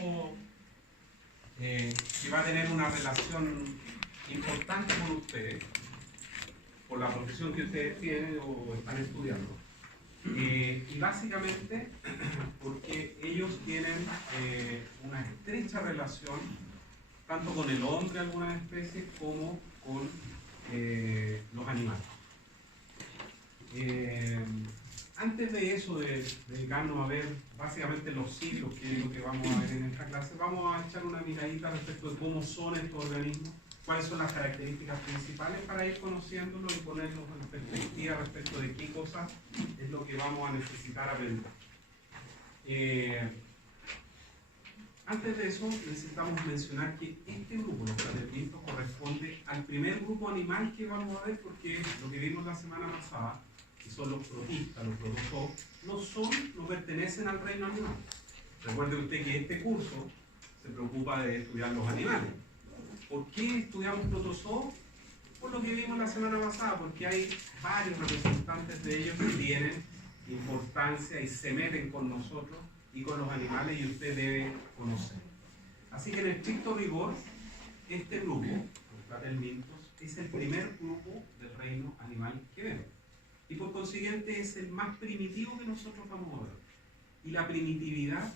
grupo que va a tener una relación importante con ustedes, por la profesión que ustedes tienen o están estudiando. Y básicamente porque ellos tienen una estrecha relación tanto con el hombre, algunas especies, como con los animales. Antes de eso, de dedicarnos a ver básicamente los ciclos, que es lo que vamos a ver en esta clase, vamos a echar una miradita respecto de cómo son estos organismos, cuáles son las características principales para ir conociéndolos y ponerlos en perspectiva respecto de qué cosas es lo que vamos a necesitar aprender. Antes de eso, necesitamos mencionar que este grupo, los plateamientos, corresponde al primer grupo animal que vamos a ver, porque lo que vimos la semana pasada, que son los protistas, los protozoos, no pertenecen al reino animal. Recuerde usted que este curso se preocupa de estudiar los animales. ¿Por qué estudiamos protozoos? Por lo que vimos la semana pasada, porque hay varios representantes de ellos que tienen importancia y se meten con nosotros y con los animales, y usted debe conocer. Así que en estricto rigor, este grupo, los platehelmintos, es el primer grupo del reino animal que vemos. Y por consiguiente es el más primitivo que nosotros vamos a ver. Y la primitividad,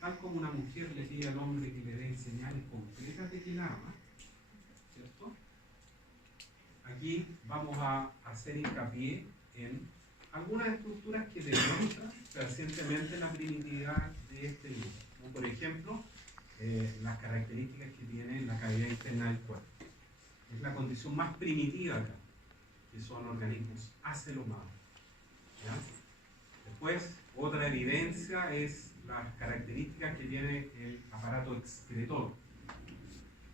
tal como una mujer le pide al hombre que le dé señales concretas de que la ama, ¿cierto? Aquí vamos a hacer hincapié en algunas estructuras que demuestran recientemente la primitividad de este grupo. Como por ejemplo, las características que tiene la cavidad interna del cuerpo. Es la condición más primitiva acá, que son organismos acelomados. ¿Ya? Después, otra evidencia es las características que tiene el aparato excretor,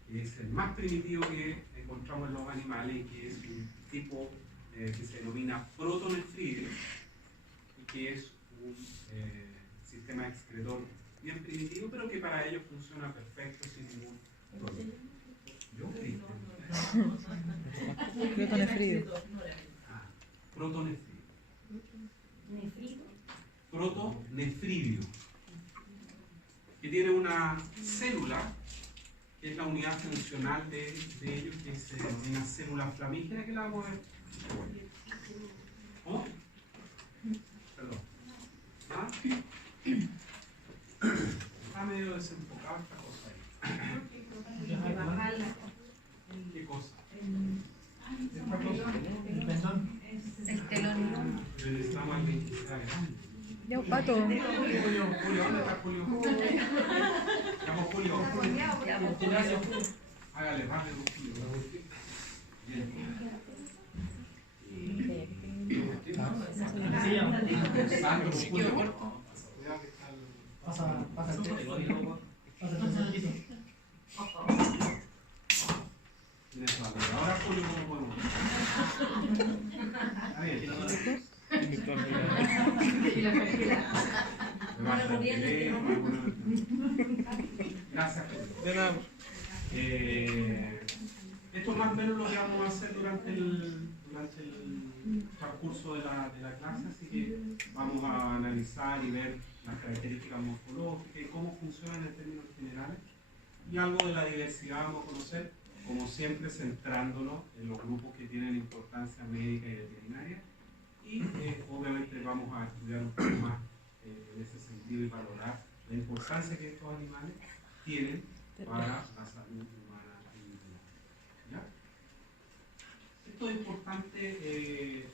que es el más primitivo que encontramos en los animales y que es un tipo que se denomina protonefridio y que es un sistema excretor bien primitivo, pero que para ellos funciona perfecto sin ningún problema. Yo creí. Protonefridio. Protonefridio. Protonefridio. Que tiene una célula, que es la unidad funcional de ellos, que se denomina célula flamígera, que la vamos a ver. ¿Oh? Perdón. ¿Ah? Está medio desenfocada esta cosa ahí. ¿Qué cosa? El telón. Estamos al 26. Ya, pato. Julio, ¿dónde está Julio? Llamo Julio. Hágale, rápido, Julio. Bien. Sandro, Julio. Pasa el teléfono. Ahora Julio, ¿cómo podemos? Está bien. Gracias. De nada. Esto es más o menos lo que vamos a hacer durante el transcurso de la clase, así que vamos a analizar y ver las características morfológicas y cómo funcionan en términos generales, y algo de la diversidad vamos a conocer, como siempre centrándonos en los grupos que tienen importancia médica y veterinaria, y obviamente vamos a estudiar un poco más en ese sentido y valorar la importancia que estos animales tienen para la salud humana y animal. ¿Ya? Esto es importante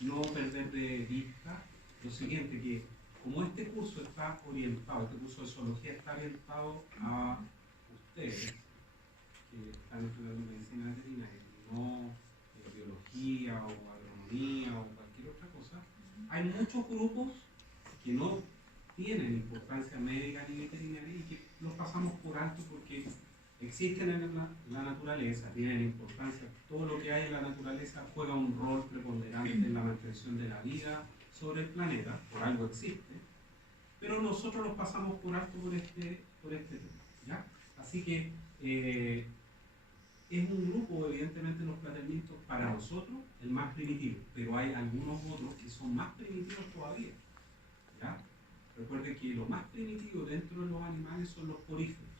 no perder de vista lo siguiente, que como este curso está orientado, este curso de zoología está orientado a ustedes que están estudiando medicina veterinaria, no biología o agronomía o cualquier otra cosa, hay muchos grupos que no tienen importancia médica ni veterinaria y que los pasamos por alto porque existen en la naturaleza, tienen importancia. Todo lo que hay en la naturaleza juega un rol preponderante en la mantención de la vida sobre el planeta, por algo existe, pero nosotros los pasamos por alto por este tema, ¿ya? Así que es un grupo, evidentemente, los platehelmintos para nosotros el más primitivo, pero hay algunos otros que son más primitivos todavía, ¿ya? Recuerde que lo más primitivo dentro de los animales son los poríferos,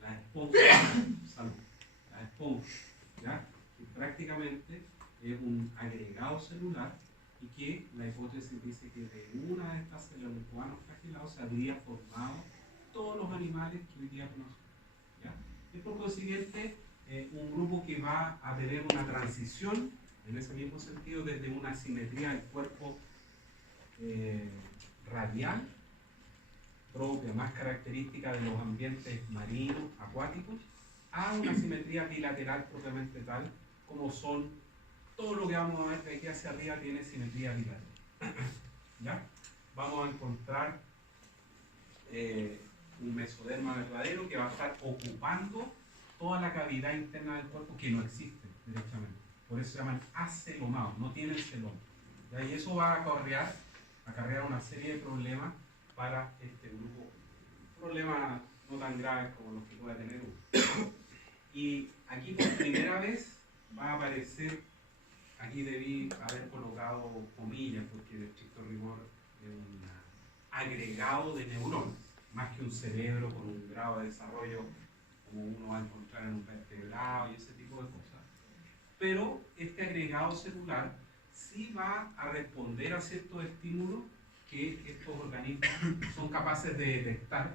las esponjas, salud, las esponjas, ¿ya? Que prácticamente es un agregado celular y que la hipótesis dice que de una de estas células de cubanos fragilados se habría formado todos los animales que hoy día conocemos, ¿ya? Y por consiguiente, un grupo que va a tener una transición en ese mismo sentido desde una simetría del cuerpo radial propia, más característica de los ambientes marinos, acuáticos, a una simetría bilateral propiamente tal, como son todo lo que vamos a ver de aquí hacia arriba tiene simetría bilateral. ¿Ya? Vamos a encontrar un mesoderma verdadero que va a estar ocupando toda la cavidad interna del cuerpo que no existe directamente. Por eso se llaman acelomados, no tienen celoma. ¿Ya? Y eso va a acarrear una serie de problemas para este grupo. Problemas no tan graves como los que pueda tener uno. Y aquí por primera vez va a aparecer, aquí debí haber colocado comillas porque de estricto rigor es un agregado de neuronas, más que un cerebro con un grado de desarrollo como uno va a encontrar en un vertebrado y ese tipo de cosas. Pero este agregado celular sí va a responder a ciertos estímulos que estos organismos son capaces de detectar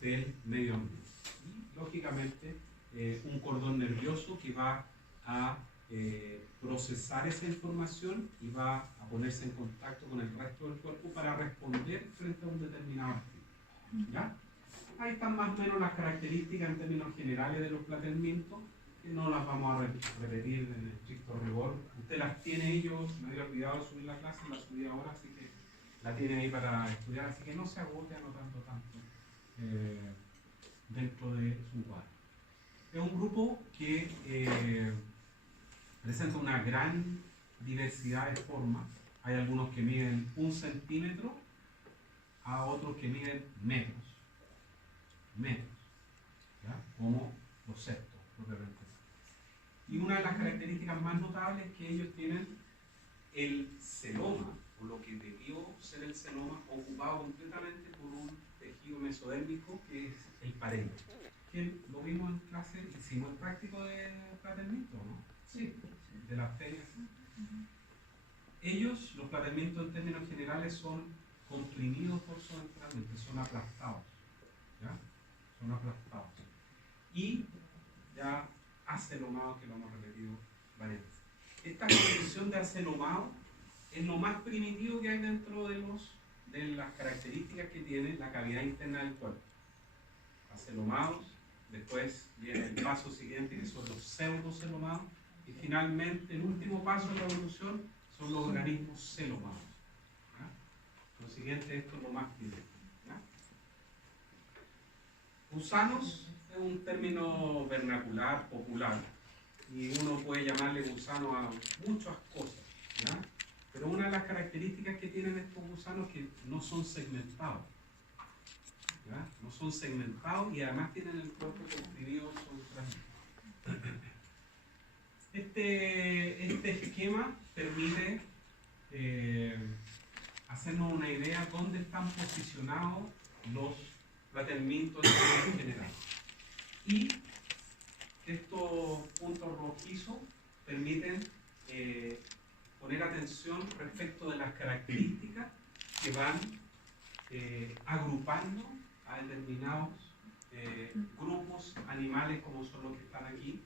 del medio ambiente. Y, lógicamente, un cordón nervioso que va a procesar esa información y va a ponerse en contacto con el resto del cuerpo para responder frente a un determinado estímulo. ¿Ya? Ahí están más o menos las características en términos generales de los planteamientos, que no las vamos a repetir en estricto rigor. Usted las tiene ellos, me había olvidado de subir la clase, la subí ahora, así que la tiene ahí para estudiar, así que no se agote anotando tanto dentro de su cuadro. Es un grupo que presenta una gran diversidad de formas. Hay algunos que miden 1 centímetro, a otros que miden metros, ¿ya? Como los septos, propiamente. Y una de las características más notables es que ellos tienen el celoma, o lo que debió ser el celoma, ocupado completamente por un tejido mesodérmico que es el parente. Que lo vimos en clase, hicimos el práctico de plateamiento, ¿no? Sí, de las ferias. Ellos, los plateamientos en términos generales, son comprimidos horizontalmente, son aplastados. ¿Ya? Son aplastados. Y ya acelomado, que lo hemos repetido varias veces. Esta condición de acelomado es lo más primitivo que hay dentro de las características que tiene la cavidad interna del cuerpo. Acelomados, después viene el paso siguiente que son los pseudocelomados, y finalmente el último paso de la evolución son los organismos celomados. ¿Ya? Lo siguiente, esto es lo más primitivo. Gusanos es un término vernacular, popular, y uno puede llamarle gusano a muchas cosas, ¿ya? Pero una de las características que tienen estos gusanos es que no son segmentados, ¿ya? No son segmentados y además tienen el cuerpo comprimido sobre este esquema permite hacernos una idea dónde están posicionados los plateamientos en general. Y estos puntos rojizos permiten poner atención respecto de las características que van agrupando a determinados grupos animales como son los que están aquí,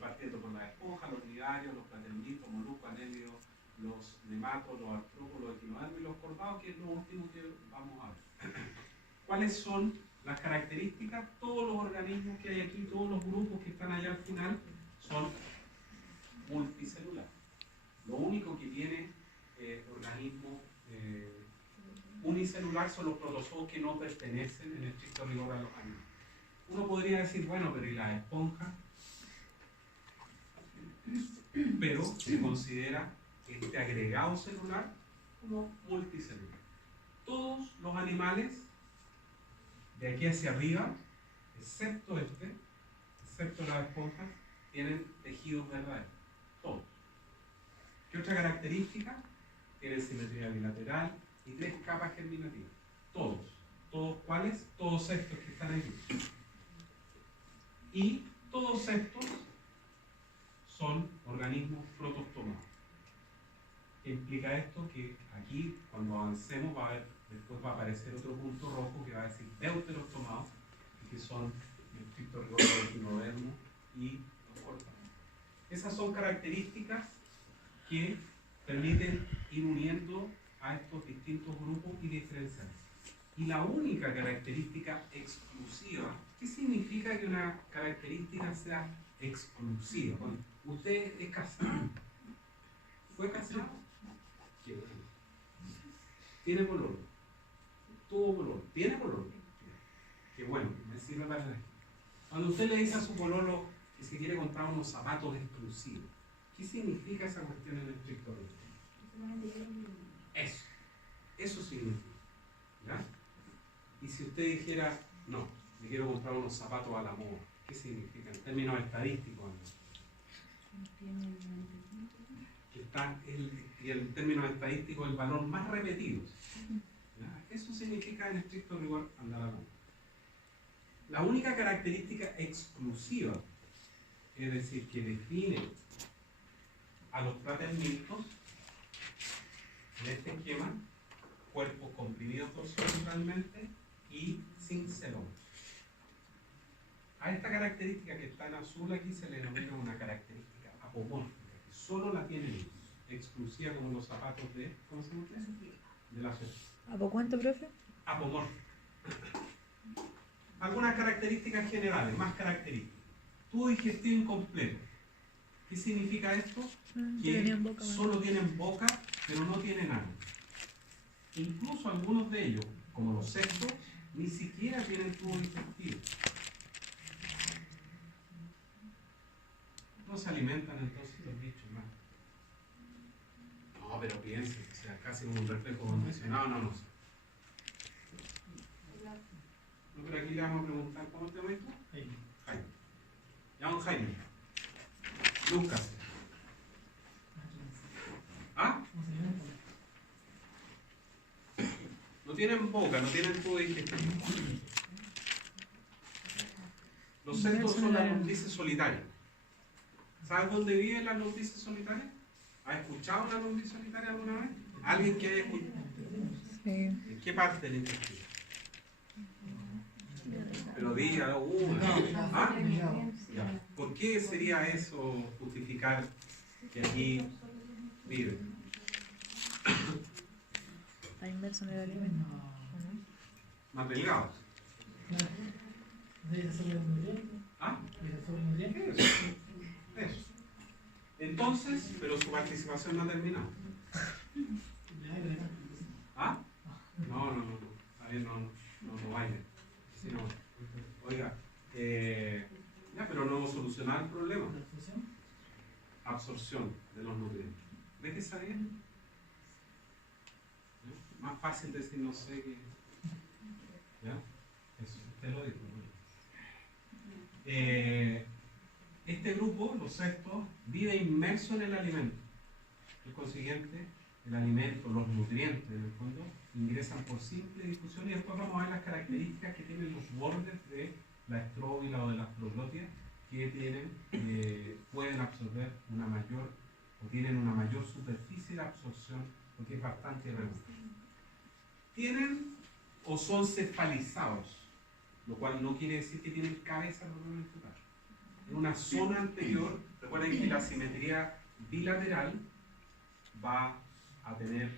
partiendo por las esponjas, los nidarios, los plateamientos, moluscos, anélidos, los nematos, los artrópodos, los equinodermos y los cordados, que es lo último que vamos a ver. ¿Cuáles son las características? Todos los organismos que hay aquí, todos los grupos que están allá al final, son multicelulares. Lo único que tiene organismo unicelular son los protozoos que no pertenecen en estricto rigor a los animales. Uno podría decir, bueno, pero ¿y las esponjas? Pero se considera este agregado celular como multicelular. Todos los animales de aquí hacia arriba, excepto las esponjas, tienen tejidos verdaderos. Todos. ¿Qué otra característica? Tienen simetría bilateral y 3 capas germinativas. todos. ¿Todos cuáles? Todos estos que están aquí. Y todos estos son organismos protostomados. ¿Qué implica esto? Que aquí, cuando avancemos, después va a aparecer otro punto rojo que va a decir deuterostomados, que son el estricto rigor del equinodermo y los cortados. Esas son características que permiten ir uniendo a estos distintos grupos y diferenciar. Y la única característica exclusiva, ¿qué significa que una característica sea exclusiva? Bueno, usted es casado. ¿Fue casado? Qué bueno. ¿Tiene pololo? ¿Tuvo pololo? ¿Tiene pololo? Qué bueno, me sirve para la... Cuando usted le dice a su pololo que se quiere comprar unos zapatos exclusivos, ¿qué significa esa cuestión en el estricto rigor? Eso significa. ¿Ya? Y si usted dijera, no, me quiero comprar unos zapatos a la moda, ¿qué significa? En términos estadísticos, ¿no? Que está y en términos estadísticos el valor más repetido. ¿Ya? Eso significa en estricto rigor andar a la moda. La única característica exclusiva, es decir, que define a los fraternicios en este esquema, cuerpos comprimidos dorsolateralmente y sin celones. A esta característica que está en azul aquí se le denomina una característica apomórfica, que solo la tienen ellos, exclusiva como los zapatos de, ¿cómo se llama? De la sociedad. ¿A cuánto, profe? Apomórfica. Algunas características generales, más características. Tubo digestivo incompleto. ¿Qué significa esto? Que boca, solo tienen boca, pero no tienen ano. Incluso algunos de ellos, como los sextos, ni siquiera tienen tubo digestivo. No se alimentan entonces los bichos más. No, pero piensen, o sea, casi como un reflejo condicionado, no sé. No, pero aquí le vamos a preguntar, ¿cómo te llamas tú? Jaime. Llaman Jaime. Lucas. ¿Ah? No tienen boca, no tienen tubo digestivo. Los sextos son las lombrices solitarias. ¿Sabes dónde viven las lombrices solitarias? ¿Has escuchado una lombriz solitaria alguna vez? ¿Alguien que haya escuchado? Sí. ¿En qué parte del intestino? Pero diga una. ¿Ah? Ya. ¿Por qué sería eso justificar que aquí vive? Está inmerso en el alimento. Más delgados. ¿Ah? Eso. Entonces, pero su participación no ha terminado. ¿Ah? No. A ver, no baile. Sí, no. Oiga, ya, pero no solucionar el problema. Absorción de los nutrientes. ¿Ves que está bien? Más fácil decir no sé qué. ¿Ya? Eso, usted lo dijo. Este grupo, los sextos, vive inmerso en el alimento. Por consiguiente, el alimento, los nutrientes, en el fondo, ingresan por simple difusión y después vamos a ver las características que tienen los bordes de la estróbila o de las proglótidas que pueden absorber una mayor o tienen una mayor superficie de absorción porque es bastante irregular. Tienen o son cefalizados, lo cual no quiere decir que tienen cabeza propiamente tal. En una zona anterior, recuerden que la simetría bilateral va a tener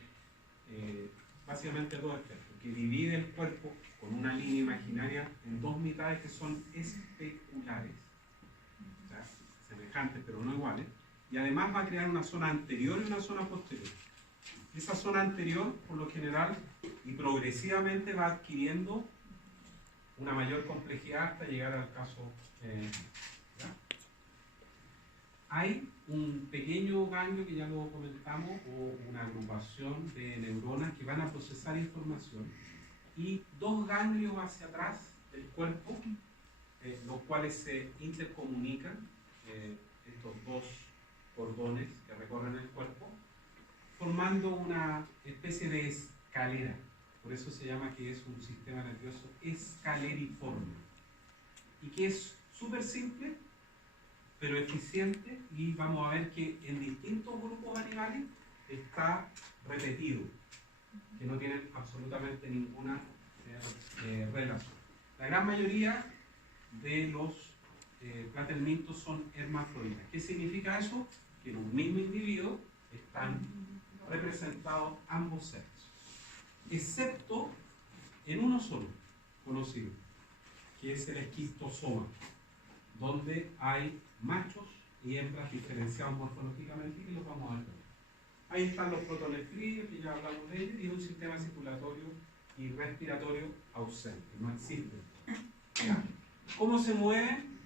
básicamente dos efectos, que divide el cuerpo con una línea imaginaria en dos mitades que son especulares, o sea, semejantes pero no iguales, y además va a crear una zona anterior y una zona posterior. Esa zona anterior, por lo general, y progresivamente va adquiriendo una mayor complejidad hasta llegar al caso. Hay un pequeño ganglio que ya lo comentamos, o una agrupación de neuronas que van a procesar información, y dos ganglios hacia atrás del cuerpo, los cuales se intercomunican, estos dos cordones que recorren el cuerpo, formando una especie de escalera. por eso se llama que es un sistema nervioso escaleriforme, y que es súper simple, pero eficiente, y vamos a ver que en distintos grupos animales está repetido, que no tienen absolutamente ninguna relación. La gran mayoría de los platelmintos son hermafroditas. ¿Qué significa eso? Que en un mismo individuo están representados ambos sexos, excepto en uno solo conocido, que es el esquistosoma, donde hay machos y hembras diferenciados morfológicamente, que los vamos a ver. Ahí están los protonefridos, que ya hablamos de ellos, y un sistema circulatorio y respiratorio ausente, no existe. ¿Ya? ¿Cómo se mueven?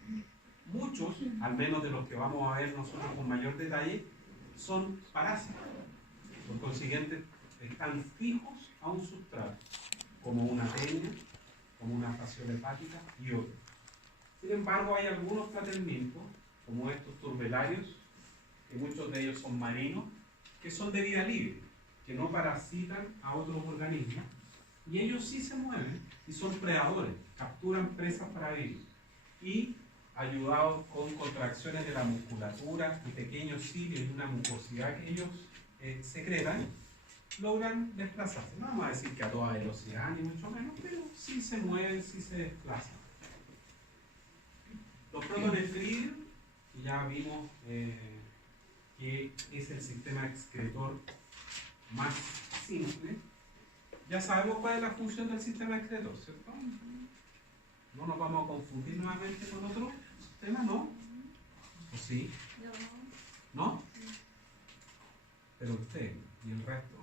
Muchos, al menos de los que vamos a ver nosotros con mayor detalle, son parásitos. Por consiguiente, están fijos a un sustrato, como una teña, como una fasciola hepática y otros. Sin embargo, hay algunos platelmintos, como estos turbelarios, que muchos de ellos son marinos, que son de vida libre, que no parasitan a otros organismos, y ellos sí se mueven y son predadores, capturan presas para vivir, y ayudados con contracciones de la musculatura y pequeños cilios y una mucosidad que ellos secretan, logran desplazarse. No vamos a decir que a toda velocidad, ni mucho menos, pero sí se mueven, sí se desplazan. Los protonefridos, que ya vimos que es el sistema excretor más simple, ya sabemos cuál es la función del sistema excretor, ¿cierto? No nos vamos a confundir nuevamente con otro sistema, ¿no? ¿O sí? ¿No? Pero usted y el resto,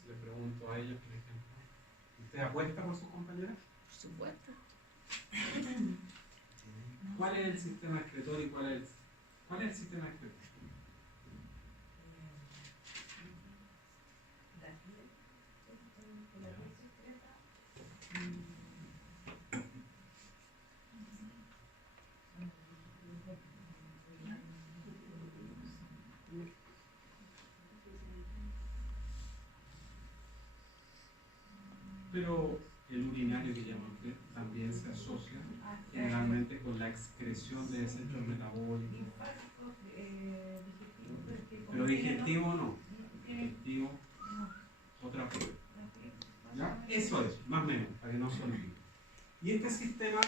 si le pregunto a ellos, por ejemplo, ¿usted apuesta por sus compañeras? Por supuesto. ¿Cuál es el sistema excretor y cuál es el sistema excretor? Pero el urinario que llaman también se asocia generalmente con la excreción de desechos metabólicos. Pero digestivo no. Digestivo, otra cosa. ¿Ya? Eso es, más o menos, para que no se olvide. Y este sistema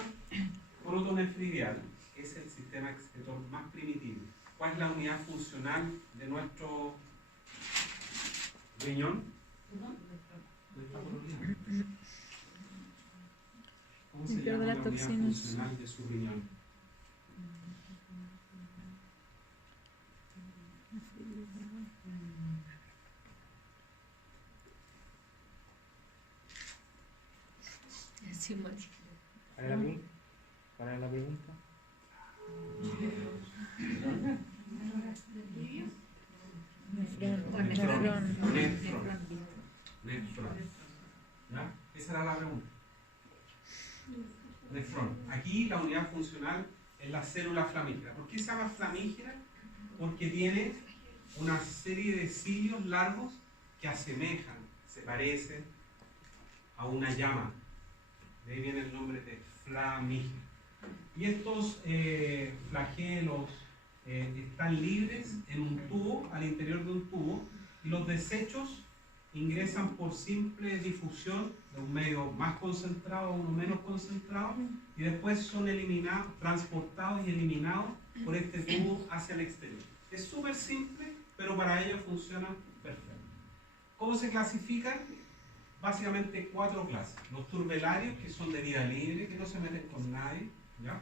protonefridial es el sistema excretor más primitivo. ¿Cuál es la unidad funcional de nuestro riñón? ¿Cómo se llama la unidad funcional de su riñón? ¿Cuál es la pregunta? Nefrón. ¿Ya? Esa era la pregunta. Nefrón. Aquí la unidad funcional es la célula flamígera. ¿Por qué se llama flamígera? Porque tiene una serie de cilios largos que asemejan, se parecen a una llama. De ahí viene el nombre de flamígera. Y estos flagelos están libres en un tubo, al interior de un tubo, y los desechos ingresan por simple difusión de un medio más concentrado a uno menos concentrado, y después son eliminados, transportados y eliminados por este tubo hacia el exterior. Es súper simple, pero para ello funciona perfecto. ¿Cómo se clasifican? Básicamente 4 clases. Los turbelarios, que son de vida libre, que no se meten con nadie, ¿ya?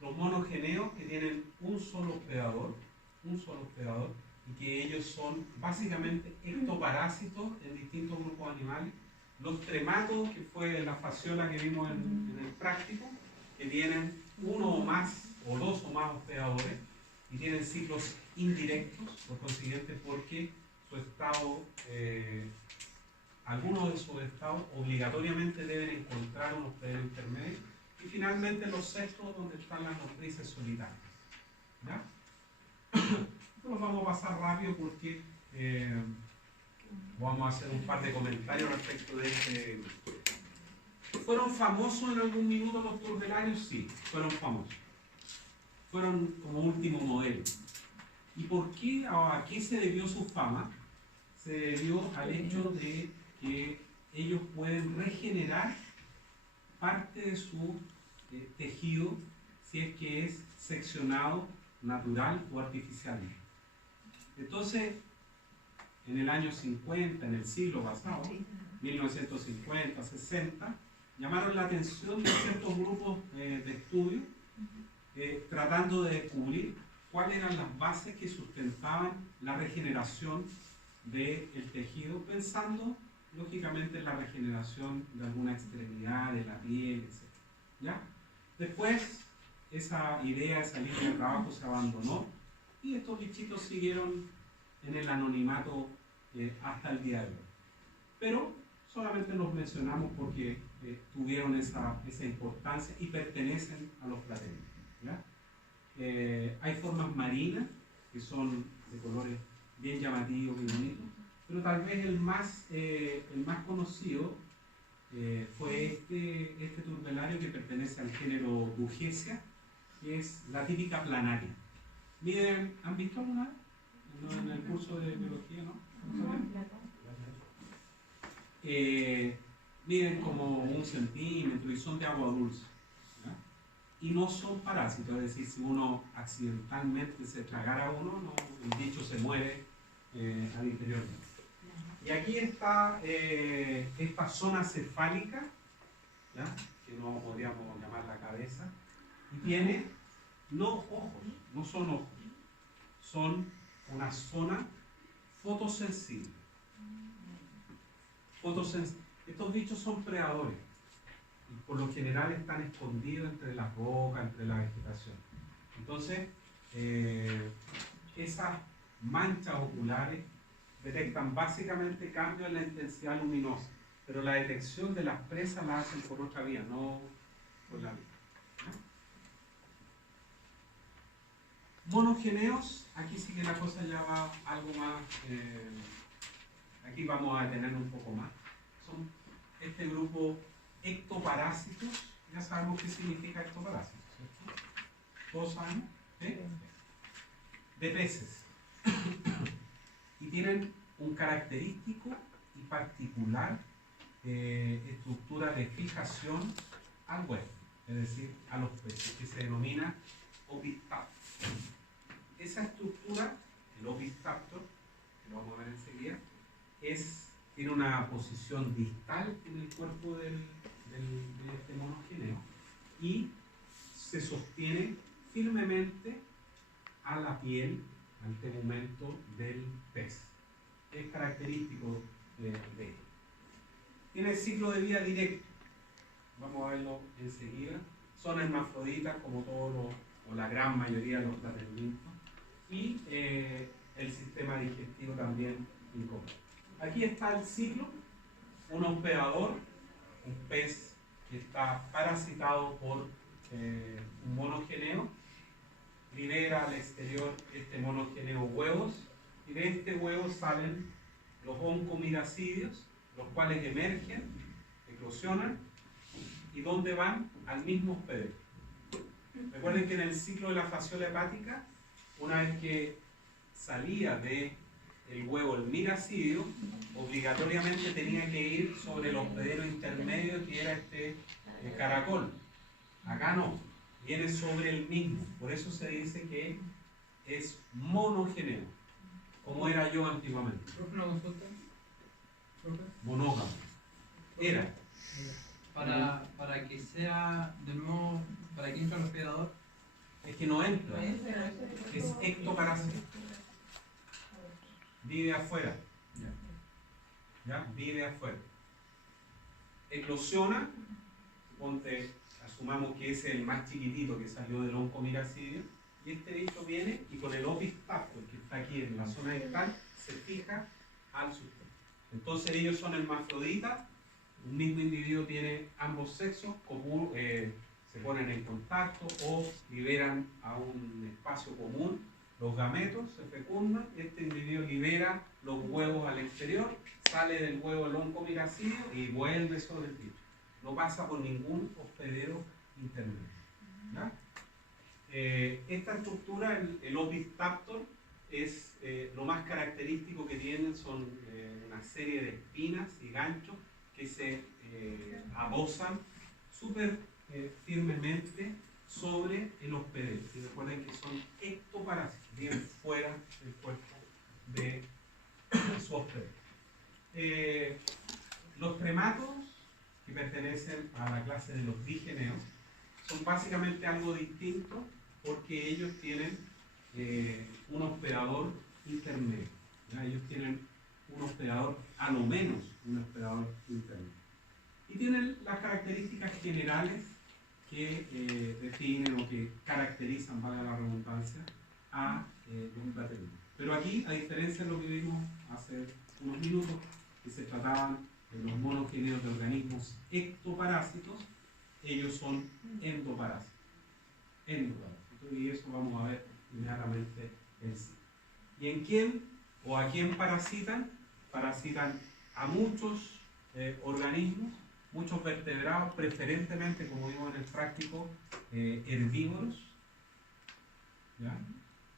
Los monogeneos, que tienen un solo hospedador, y que ellos son básicamente ectoparásitos en distintos grupos animales. Los trematos, que fue la fasciola que vimos en el práctico, que tienen uno o más, o 2 o más hospedadores, y tienen ciclos indirectos, por consiguiente, porque su estado, algunos de sus estados obligatoriamente deben encontrar un hospedero intermedio. Y finalmente los sextos, donde están las lombrices solitarias. ¿Ya? Esto lo vamos a pasar rápido porque Vamos a hacer un par de comentarios respecto de este grupo. ¿Fueron famosos en algún minuto los turbelarios? Sí, fueron famosos. Fueron como último modelo. ¿Y por qué, a qué se debió su fama? Se debió al hecho de que ellos pueden regenerar parte de su tejido si es que es seccionado natural o artificialmente. Entonces, en el año 50, en el siglo pasado, 1950, 60, llamaron la atención de ciertos grupos de estudio tratando de descubrir cuáles eran las bases que sustentaban la regeneración del tejido, pensando lógicamente en la regeneración de alguna extremidad, de la piel, etc. ¿Ya? Después, esa idea, esa línea de trabajo se abandonó y estos bichitos siguieron en el anonimato hasta el día de hoy. Pero solamente los mencionamos porque tuvieron esa importancia y pertenecen a los plateros. ¿Ya? Hay formas marinas que son de colores bien llamativos y bonitos, pero tal vez el más conocido fue este turbelario que pertenece al género Bugesia, que es la típica planaria. Miren, ¿han visto alguna vez? En el curso de biología, ¿no? Miden como 1 centímetro y son de agua dulce. ¿Ya? Y no son parásitos, es decir, si uno accidentalmente se tragara uno, no, el bicho se muere al interior. Y aquí está esta zona cefálica, ¿ya? Que no podríamos llamar la cabeza, y tiene no ojos, no son ojos, son una zona fotosensible. Estos bichos son predadores y por lo general están escondidos entre las rocas, entre la vegetación. Entonces, esas manchas oculares detectan básicamente cambios en la intensidad luminosa, pero la detección de las presas la hacen por otra vía, no por la vía. Monogeneos, aquí sí que la cosa ya va algo más, aquí vamos a detenernos un poco más. Son este grupo ectoparásitos, ya sabemos qué significa ectoparásito, ¿cierto? ¿Todos saben? ¿Sí? De peces. Y tienen un característico y particular estructura de fijación al huevo, es decir, a los peces, que se denomina ovistato. Esa estructura, el ovistato, que lo vamos a ver enseguida, tiene una posición distal en el cuerpo de este monogeneo y se sostiene firmemente a la piel, al tegumento del pez. Es característico de ello. Tiene el ciclo de vida directo. Vamos a verlo enseguida. Son hermafroditas como todos o la gran mayoría de los platelinfos. Y el sistema digestivo también incompleto. Aquí está el ciclo. Un hospedador, un pez que está parasitado por un monogeneo, libera al exterior este monogeneo huevos y de este huevo salen los oncomiracidios, los cuales emergen, eclosionan y ¿dónde van? Al mismo hospedero. Recuerden que en el ciclo de la fasciola hepática, una vez que salía del huevo el miracidio, obligatoriamente tenía que ir sobre el hospedero intermedio que era este caracol. Acá no, viene sobre el mismo. Por eso se dice que es monogeneo, como era yo antiguamente. ¿Profe, una consulta? ¿Profe? Monógamo. Era. Para que sea de nuevo, para que entre el hospedador. Es que no entra. Es ectoparásito. Vive afuera. ¿Ya? Vive afuera. Eclosiona. Asumamos que ese es el más chiquitito que salió del oncomiracidio. Y este bicho viene y con el ovistato, que está aquí en la zona distal, se fija al sustento. Entonces ellos son hermafroditas. Un mismo individuo tiene ambos sexos, se ponen en contacto o liberan a un espacio común los gametos, se fecundan, este individuo libera los huevos al exterior, sale del huevo el oncomiracillo y vuelve sobre el bicho. No pasa por ningún hospedero intermedio. ¿Ya? Esta estructura, el Opisthaptor, es lo más característico que tienen son una serie de espinas y ganchos que se adosan súper firmemente sobre el hospedero. Y recuerden que son ectoparásitos, viven fuera del cuerpo de su hospedero. Los prematos, que pertenecen a la clase de los digeneos, son básicamente algo distinto porque ellos tienen un hospedador intermedio. ¿Ya? Ellos tienen un hospedador, a lo menos un hospedador intermedio. Y tienen las características generales que definen o que caracterizan, valga la redundancia, a los platelinos. Pero aquí, a diferencia de lo que vimos hace unos minutos, que se trataban de los monogéneros de organismos ectoparásitos, ellos son endoparásitos. Y eso vamos a ver inmediatamente en sí. ¿Y en quién o a quién parasitan? Parasitan a muchos organismos, muchos vertebrados, preferentemente, como vimos en el práctico, herbívoros. ¿Ya?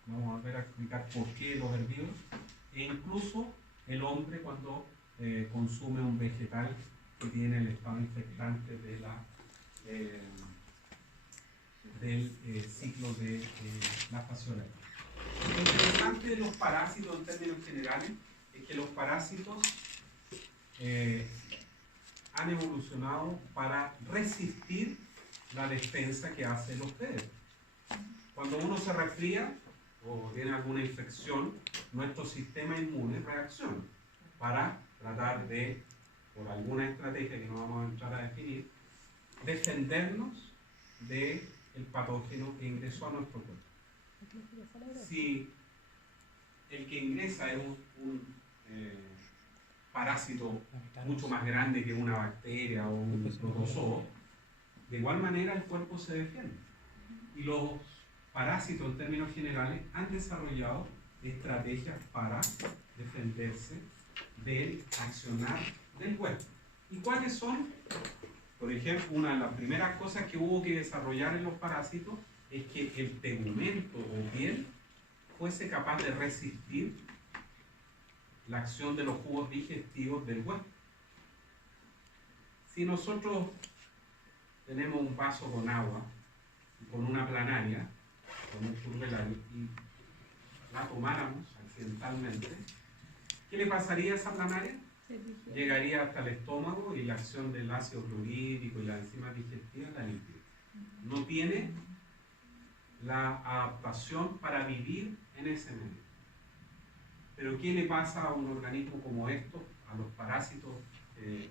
Vamos a volver a explicar por qué los herbívoros. E incluso el hombre cuando consume un vegetal que tiene el estado infectante de del ciclo de la fasciola. Lo interesante de los parásitos en términos generales es que los parásitos han evolucionado para resistir la defensa que hace el hospedero. Cuando uno se resfría o tiene alguna infección, nuestro sistema inmune reacciona para tratar de, por alguna estrategia que no vamos a entrar a definir, defendernos del patógeno que ingresó a nuestro cuerpo. Si el que ingresa es un parásito mucho más grande que una bacteria o un protozoo, de igual manera el cuerpo se defiende. Y los parásitos en términos generales han desarrollado estrategias para defenderse del accionar del cuerpo. ¿Y cuáles son? Por ejemplo, una de las primeras cosas que hubo que desarrollar en los parásitos es que el tegumento o piel fuese capaz de resistir la acción de los jugos digestivos del huevo. Si nosotros tenemos un vaso con agua, con una planaria, con un turbelario, y la tomáramos accidentalmente, ¿qué le pasaría a esa planaria? Llegaría hasta el estómago y la acción del ácido clorhídrico y las enzimas digestivas la limpia. No tiene la adaptación para vivir en ese medio. Pero ¿qué le pasa a un organismo como estos, a los parásitos,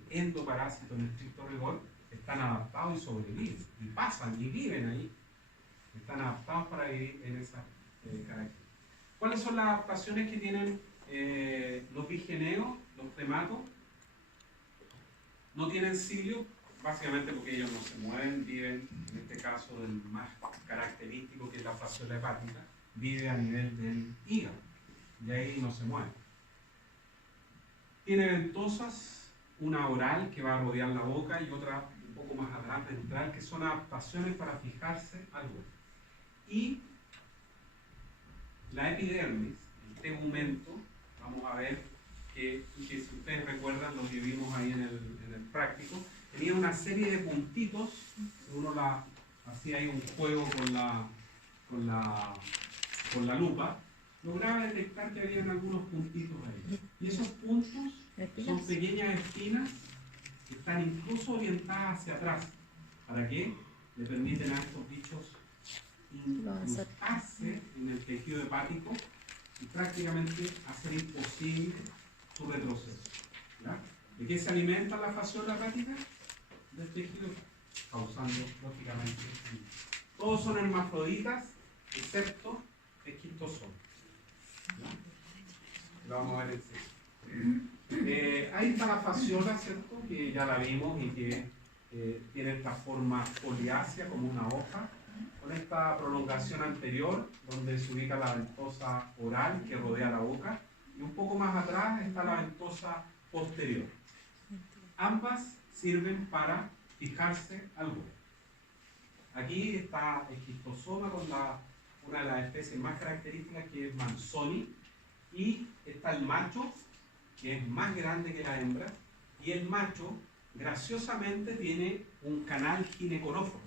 endoparásitos en estricto rigor? Están adaptados y sobreviven, y pasan y viven ahí. Están adaptados para vivir en esas características. ¿Cuáles son las adaptaciones que tienen los digeneos, los prematos? No tienen cilio, básicamente porque ellos no se mueven, viven, en este caso, del más característico que es la fasciola hepática, vive a nivel del hígado, y ahí no se mueve. Tiene ventosas, una oral que va a rodear la boca y otra un poco más atrás ventral, que son adaptaciones para fijarse al hueso. Y la epidermis, el tegumento, vamos a ver que si ustedes recuerdan lo que vimos ahí en el práctico, tenía una serie de puntitos, uno hacía ahí un juego con la lupa, lograba detectar que había algunos puntitos ahí. Y esos puntos son pequeñas espinas que están incluso orientadas hacia atrás. ¿Para qué? Le permiten a estos bichos incrustarse en el tejido hepático y prácticamente hacer imposible su retroceso. ¿Ya? ¿De qué se alimenta la fasciola hepática? Del tejido, causando lógicamente. Todos son hermafroditas, excepto esquistosoma. Lo vamos a ver en sí. Ahí está la fasciola, ¿cierto? Que ya la vimos y que tiene esta forma foliácea como una hoja, con esta prolongación anterior, donde se ubica la ventosa oral que rodea la boca, y un poco más atrás está la ventosa posterior. Ambas sirven para fijarse al huevo. Aquí está el esquistosoma con una de las especies más características, que es Manzoni, y está el macho, que es más grande que la hembra, y el macho graciosamente tiene un canal ginecorófono,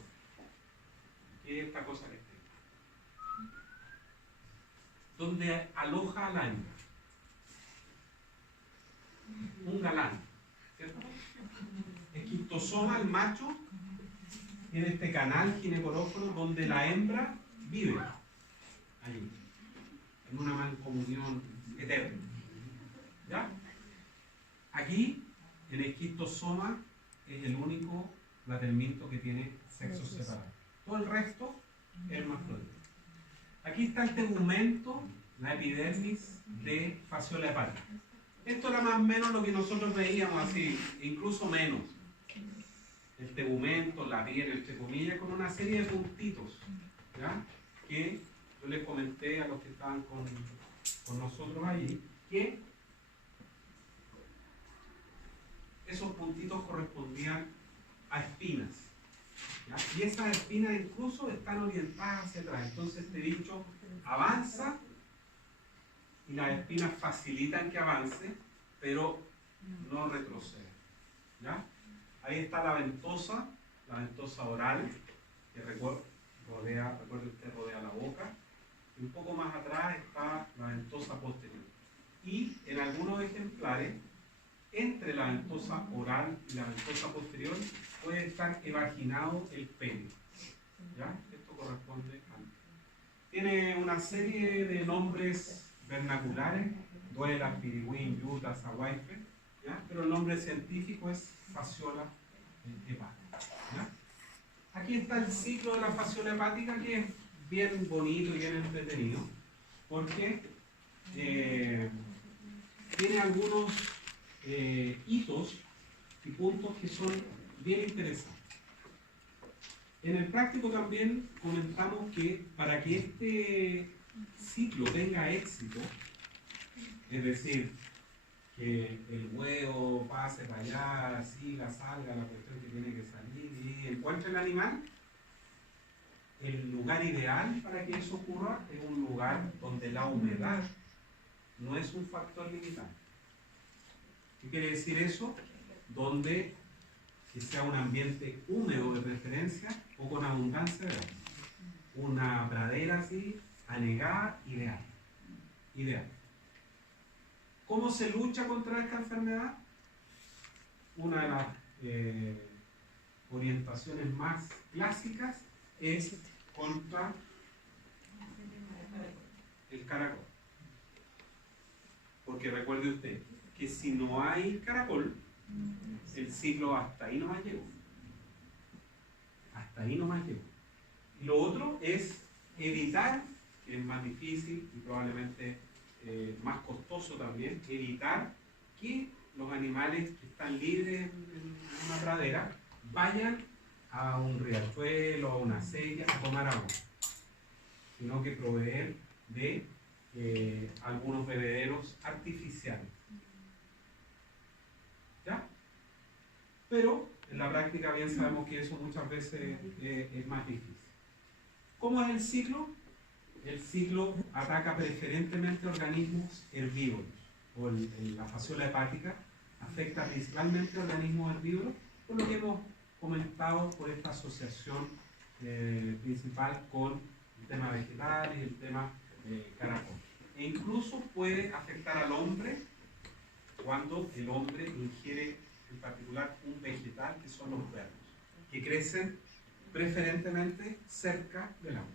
que es esta cosa que está, donde aloja a la hembra. Un galán, ¿cierto? Esquistosoma, el macho, tiene este canal ginecorófono donde la hembra vive allí, en una mancomunión eterna. ¿Ya? Aquí, el esquistosoma es el único laterminto que tiene sexo separado. Todo el resto es hermafrodita. Aquí está el tegumento, la epidermis de fasciola hepática. Esto era más o menos lo que nosotros veíamos así, incluso menos. El tegumento, la piel, entre comillas, con una serie de puntitos, ¿ya? Que yo les comenté a los que estaban con nosotros allí, que esos puntitos correspondían a espinas, ¿ya? Y esas espinas incluso están orientadas hacia atrás. Entonces este bicho avanza y las espinas facilitan que avance, pero no retrocede, ¿ya? Ahí está la ventosa oral, que recuerde usted, rodea la boca. Y un poco más atrás está la ventosa posterior. Y en algunos ejemplares, entre la ventosa oral y la ventosa posterior, puede estar evaginado el pene, ¿ya? Esto corresponde a... Tiene una serie de nombres vernaculares, duela, pirigüín, yuta, zahuayfe, ¿ya? Pero el nombre científico es fasciola hepática, ¿ya? Aquí está el ciclo de la fasciola hepática, que es bien bonito y bien entretenido, porque tiene algunos hitos y puntos que son bien interesantes. En el práctico también comentamos que para que este ciclo tenga éxito, es decir, que el huevo pase para allá, siga, salga la cuestión que tiene que salir y encuentre el animal, el lugar ideal para que eso ocurra es un lugar donde la humedad no es un factor limitante. ¿Qué quiere decir eso? Donde que sea un ambiente húmedo de preferencia o con abundancia de agua. Una pradera así, anegada, ideal. ¿Cómo se lucha contra esta enfermedad? Una de las orientaciones más clásicas es contra el caracol. Porque recuerde usted que si no hay caracol, el ciclo hasta ahí nomás llegó. Hasta ahí nomás llegó. Y lo otro es evitar, que es más difícil y probablemente más costoso también, evitar que los animales que están libres en una pradera vayan a un riachuelo, a una sella, a tomar agua, sino que proveer de algunos bebederos artificiales. ¿Ya? Pero en la práctica bien sabemos que eso muchas veces es más difícil. ¿Cómo es el ciclo? El ciclo ataca preferentemente organismos herbívoros, o la fasciola hepática afecta principalmente a organismos herbívoros, por lo que hemos comentado por esta asociación principal con el tema vegetal y el tema caracol. E incluso puede afectar al hombre cuando el hombre ingiere en particular un vegetal, que son los vernos, que crecen preferentemente cerca del agua.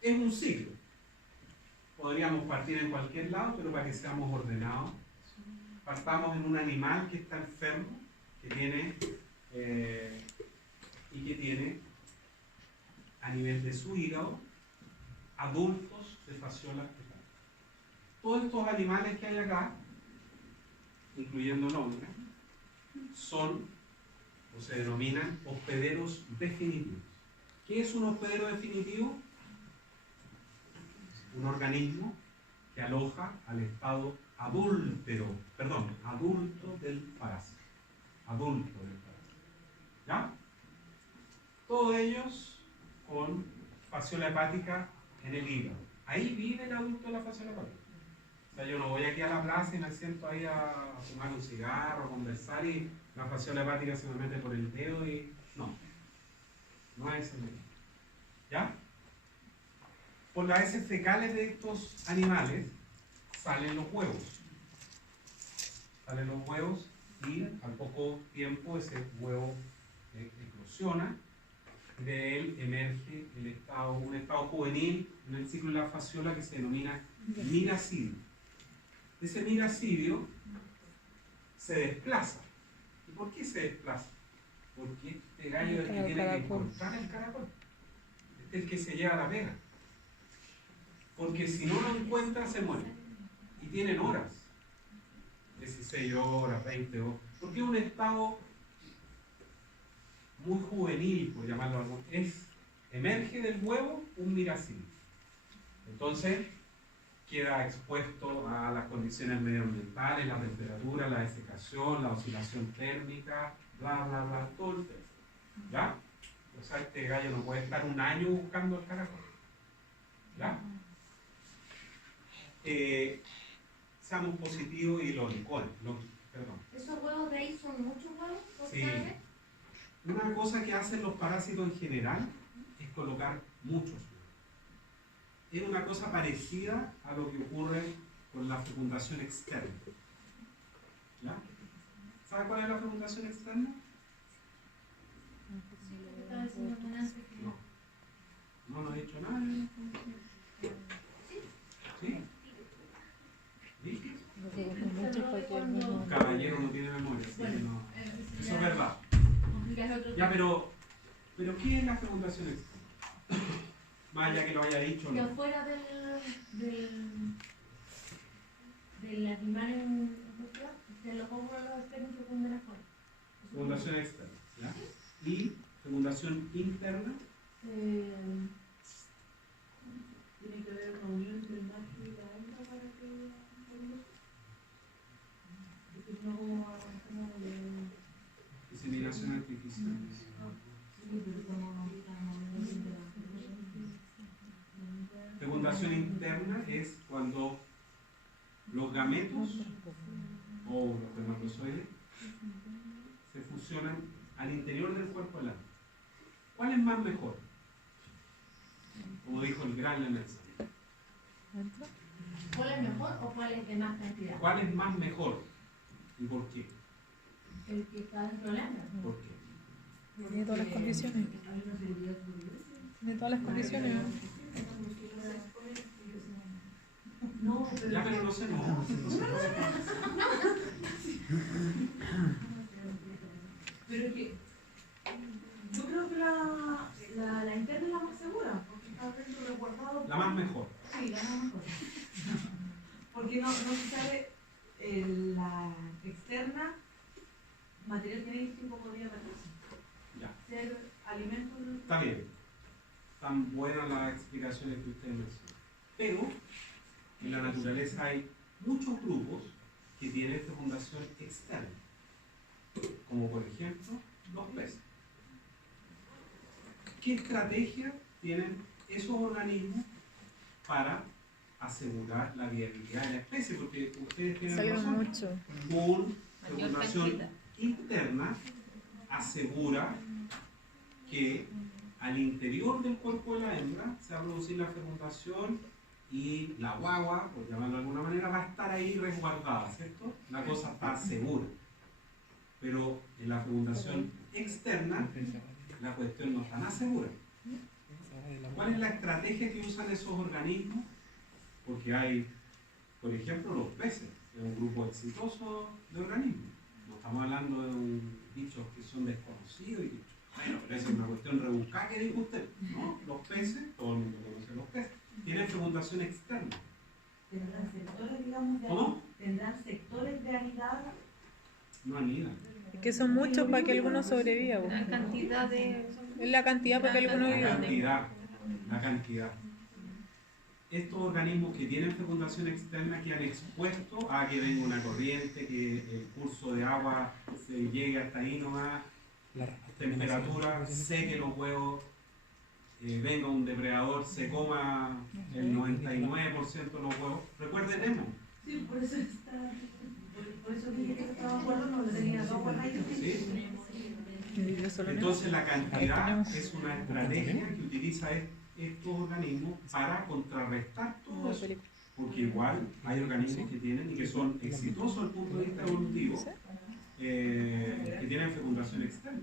Es un ciclo. Podríamos partir en cualquier lado, pero para que seamos ordenados, partamos en un animal que está enfermo, que tiene a nivel de su hígado adultos de fasciola hepática. Todos estos animales que hay acá, incluyendo el hombre, son o se denominan hospederos definitivos. ¿Qué es un hospedero definitivo? Un organismo que aloja al estado adulto del parásito. Adulto del parásito. ¿Ya? Todos ellos con fasciola hepática en el hígado. Ahí vive el adulto de la fasciola hepática. O sea, yo no voy aquí a la plaza y me siento ahí a fumar un cigarro, a conversar y la fasciola hepática se me mete por el dedo y... No es ese medio. ¿Ya? Por las heces fecales de estos animales salen los huevos. Salen los huevos y al poco tiempo ese huevo eclosiona. De él emerge un estado juvenil en el ciclo de la fasciola que se denomina miracidio. Ese miracidio se desplaza. ¿Y por qué se desplaza? Porque este gallo es el que tiene que encontrar el caracol. Este es el que se lleva la pega. Porque si no lo encuentra, se muere. Y tienen horas. 16 horas, 20 horas. Porque es un estado muy juvenil, por llamarlo algo. Emerge del huevo un miracidio. Entonces, queda expuesto a las condiciones medioambientales, la temperatura, la desecación, la oscilación térmica, bla, bla, bla, todo el tema. ¿Ya? O sea, este gallo no puede estar un año buscando el caracol. ¿Ya? Seamos positivos y lo licuan. Perdón. ¿Esos huevos de ahí son muchos huevos? Sí. Una cosa que hacen los parásitos en general es colocar muchos huevos. Es una cosa parecida a lo que ocurre con la fecundación externa. ¿Ya? ¿Sabe cuál es la fecundación externa? No he dicho nada. ¿Sí? ¿Sí? El caballero no tiene memoria, así que no. Eso es verdad. Ya, pero ¿qué es la fecundación externa? Más allá que lo haya dicho. Que afuera del animal en cuestión, se lo pongo a los externos y se ponen las cosas. Fecundación externa, ¿ya? Y fecundación interna. Tiene que haber una unión entre el macho y la hembra para que Inseminación artificial. Fecundación interna es cuando los gametos o los espermatozoides se fusionan al interior del cuerpo del alma. ¿Cuál es más mejor? Como dijo el gran Lemelson. ¿Cuál es mejor o cuál es de más cantidad? ¿Cuál es más mejor? ¿Y por qué? El que está dentro del hembra. ¿Por qué? Tiene todas las condiciones. Tiene todas las condiciones. No, pero Ya, pero no sé, no. Pero es que yo creo que la interna es la más segura, porque está dentro del guardado. La más mejor. Sí, la más mejor. Porque no se sabe la externa, material genético podría perderse. Ya. Ser alimento. Está bien. Tan buenas las explicaciones que ustedes mencionan. Pero en la naturaleza hay muchos grupos que tienen fecundación externa. Como por ejemplo los peces. ¿Qué estrategia tienen esos organismos para asegurar la viabilidad de la especie? Porque ustedes tienen Salieron razón. mucho. Con fecundación interna asegura que al interior del cuerpo de la hembra se va a producir la fecundación y la guagua, por llamarlo de alguna manera, va a estar ahí resguardada, ¿cierto? La cosa está segura. Pero en la fecundación externa, la cuestión no está nada segura. ¿Cuál es la estrategia que usan esos organismos? Porque hay, por ejemplo, los peces, que es un grupo exitoso de organismos. No estamos hablando de bichos que son desconocidos y bueno, pero esa es una cuestión rebuscada que dijo usted. No, los peces, todo el mundo conoce los peces, tienen fecundación externa. ¿Tendrán sectores, digamos, de ¿Cómo? ¿Tendrán sectores de anidad? No anidan. Que son muchos para que alguno sobreviva. Po. La cantidad de... Es la cantidad para que alguno La viva. cantidad. Estos organismos que tienen fecundación externa que han expuesto a que venga una corriente, que el curso de agua se llegue hasta ahí nomás, temperatura, seque los huevos, venga un depredador, se coma el 99% de los huevos. Recuerden Nemo. Sí, por eso dije que estaba de acuerdo, no le tenía dos buenas ideas. ¿Sí? Yo solo Entonces la cantidad es una estrategia que utiliza estos organismos para contrarrestar todo eso. Porque igual hay organismos que tienen y que son exitosos desde el punto de vista evolutivo, que tienen fecundación externa.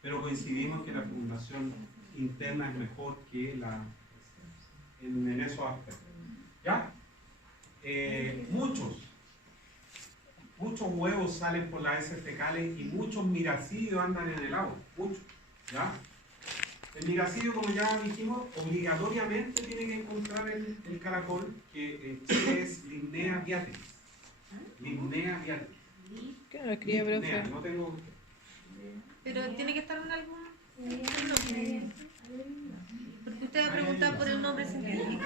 Pero coincidimos que la fecundación interna es mejor que la en esos aspectos. ¿Ya? Muchos huevos salen por las heces fecales y muchos miracidios andan en el agua. Muchos. ¿Ya? El miracidio, como ya dijimos, obligatoriamente tiene que encontrar el caracol, que en Chile es Limnea viatrix. Limnea viatrix. ¿Qué no lo escribe, profe? No tengo... Pero tiene que estar en algún nombre. Porque usted ha preguntado por el nombre científico.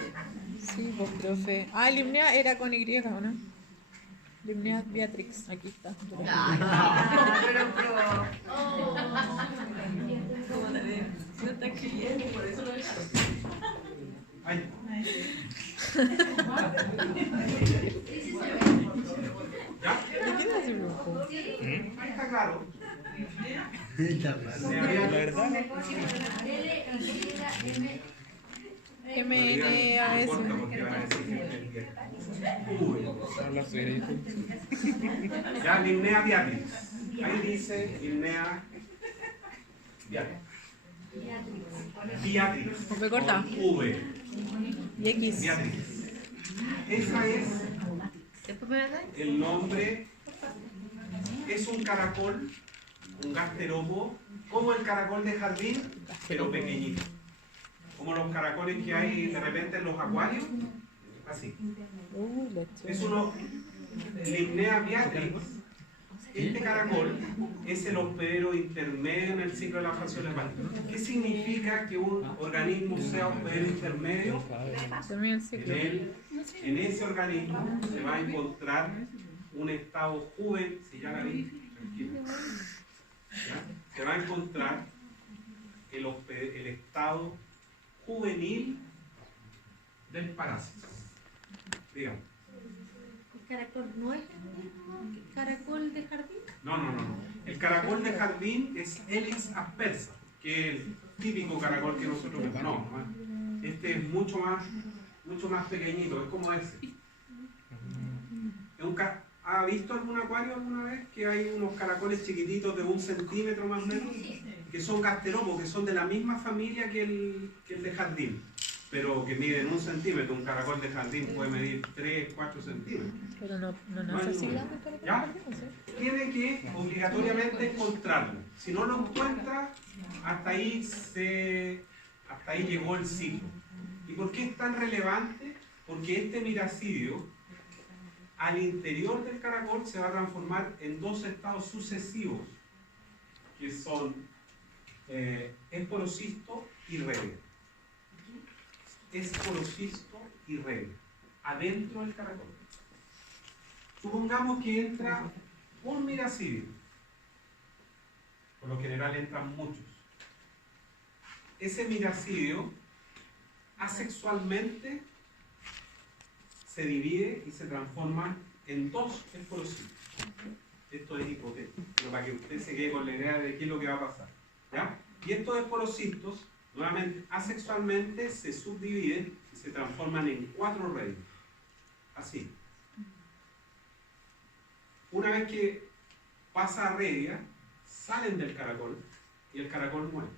Sí, pues, profe. Ah, Limnea era con Y, ¿o no? Limnea Beatrix, aquí está. No está escribiendo, por eso lo dejaron. Ay. ¿Ya? ¿Qué es ese grupo? Ahí está claro. La verdad. MNAS. Ya, Limnea viatrix. Ahí dice Limnea viatrix. Beatrix. Me corta. Con V. Y X. Beatrix. Esa es el nombre. Es un caracol, un gasterópodo, como el caracol de jardín, pero pequeñito. Como los caracoles que hay de repente en los acuarios. Así. Es uno. Limnea beatrix. Este caracol es el hospedero intermedio en el ciclo de la fasciola hepática. ¿Qué significa que un organismo sea hospedero intermedio? En ese organismo se va a encontrar un estado juvenil, si ya la vi, tranquilo. ¿Ya? Se va a encontrar el estado juvenil del parásito. Digamos. ¿El caracol no es el mismo caracol de jardín? No. El caracol de jardín es Helix aspersa, que es el típico caracol que nosotros vemos. No, este es mucho más pequeñito, es como ese. ¿Ha visto algún acuario alguna vez que hay unos caracoles chiquititos de 1 centímetro más o menos? Que son gasterópodos, que son de la misma familia que el de jardín, pero que miden 1 centímetro. Un caracol de jardín puede medir 3, 4 centímetros. Pero no nace así grande el caracol. ¿Ya? Tiene que obligatoriamente encontrarlo. Si no lo encuentra, hasta ahí llegó el ciclo. ¿Y por qué es tan relevante? Porque este miracidio, al interior del caracol, se va a transformar en 2 estados sucesivos, que son esporocisto y regla. Esporocisto y regla, adentro del caracol. Supongamos que entra un miracidio. Por lo general entran muchos. Ese miracidio asexualmente se divide y se transforma en 2 esporocitos. Esto es hipotético, pero para que usted se quede con la idea de qué es lo que va a pasar. ¿Ya? Y estos esporocitos, nuevamente, asexualmente se subdividen y se transforman en 4 reinos. Así. Una vez que pasa a redia, salen del caracol y el caracol muere.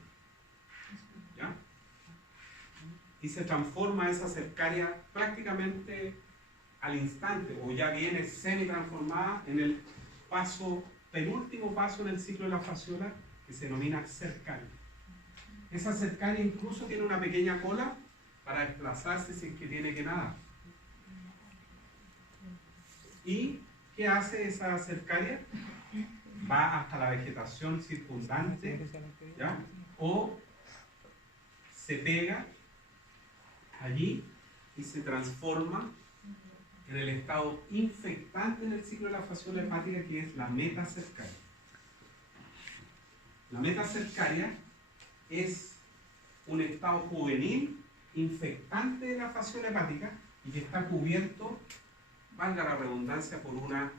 ¿Ya? Y se transforma esa cercaria prácticamente al instante, o ya viene semi-transformada en el penúltimo paso en el ciclo de la fasciola, que se denomina cercaria. Esa cercaria incluso tiene una pequeña cola para desplazarse si es que tiene que nadar. ¿Y qué hace esa cercaria? va hasta la vegetación circundante, ¿ya? O se pega allí y se transforma en el estado infectante en el ciclo de la fasciola hepática, que es la metacercaria. La metacercaria es un estado juvenil infectante de la fasciola hepática y que está cubierto, valga la redundancia, por una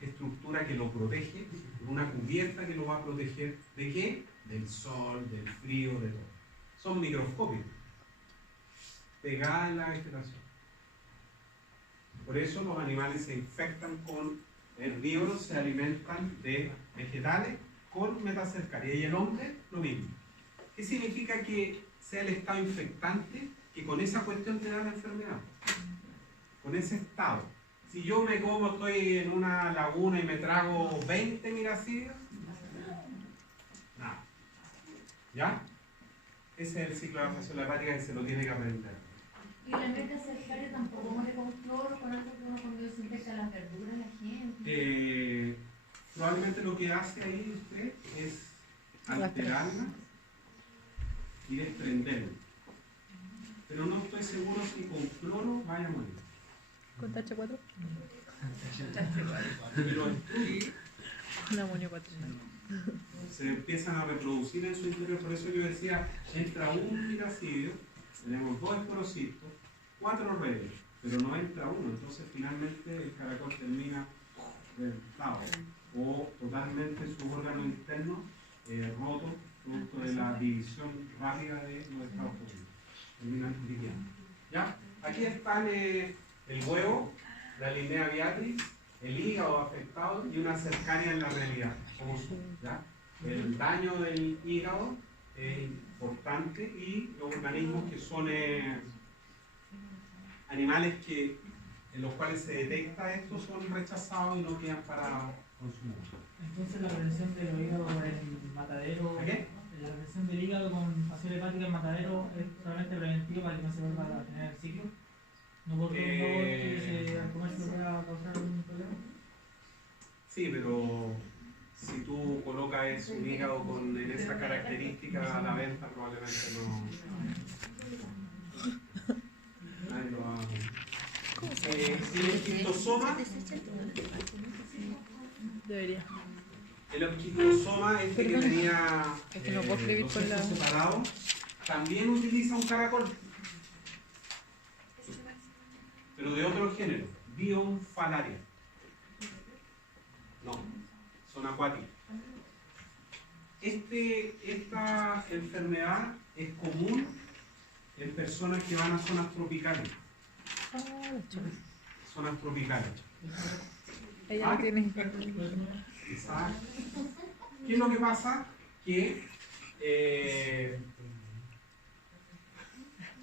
estructura que lo protege, por una cubierta que lo va a proteger ¿de qué? Del sol, del frío, de todo. Son microscópicos, pegadas en la vegetación. Por eso los animales se infectan con herbívoros, se alimentan de vegetales con metacercaria. Y el hombre, lo mismo. ¿Qué significa que sea el estado infectante? Que con esa cuestión te da la enfermedad. Con ese estado. Si yo me como, estoy en una laguna y me trago 20 miracidios, nada. ¿Ya? Ese es el ciclo de la fasciola hepática que se lo tiene que aprender. Y la metacercaria tampoco muere con cloro, con algo que uno cuando desinfecta las verduras, la gente. Probablemente lo que hace ahí usted es alterarla y desprenderla. Pero no estoy seguro si con cloro vaya a morir. ¿Con TH4? Pero estudios Con amonio 4. se empiezan a reproducir en su interior. Por eso yo decía, entra un miracidio, tenemos 2 esporocitos, 4 redes, pero no entra uno. Entonces finalmente el caracol termina reventado o totalmente su órgano interno roto, producto de la división rápida de los Estados Unidos. Terminan liquidando. ¿Ya? Aquí están el huevo, la Linnea viatris, el hígado afectado y una cercaria en la realidad. Como ¿ya? El daño del hígado es importante y los organismos que son animales en los cuales se detecta esto son rechazados y no quedan para consumo. Entonces la prevención del hígado en matadero, ¿De qué? la prevención del hígado con fasciola hepática en matadero es solamente preventivo para que no se vuelva a tener el ciclo. No porque al comercio pueda causar algún problema. Sí, pero si tú colocas un hígado en esa característica a la venta, probablemente no. Nadie lo va a. El esquistosoma. Debería. El esquistosoma, este que tenía Es que no puedo escribir los con la- ojos separados, también utiliza un caracol, pero de otro género, Bionfalaria. No, son acuáticos. Esta enfermedad es común en personas que van a zonas tropicales. Zonas tropicales. Ella no tiene. Exacto. ¿Qué es lo que pasa? Que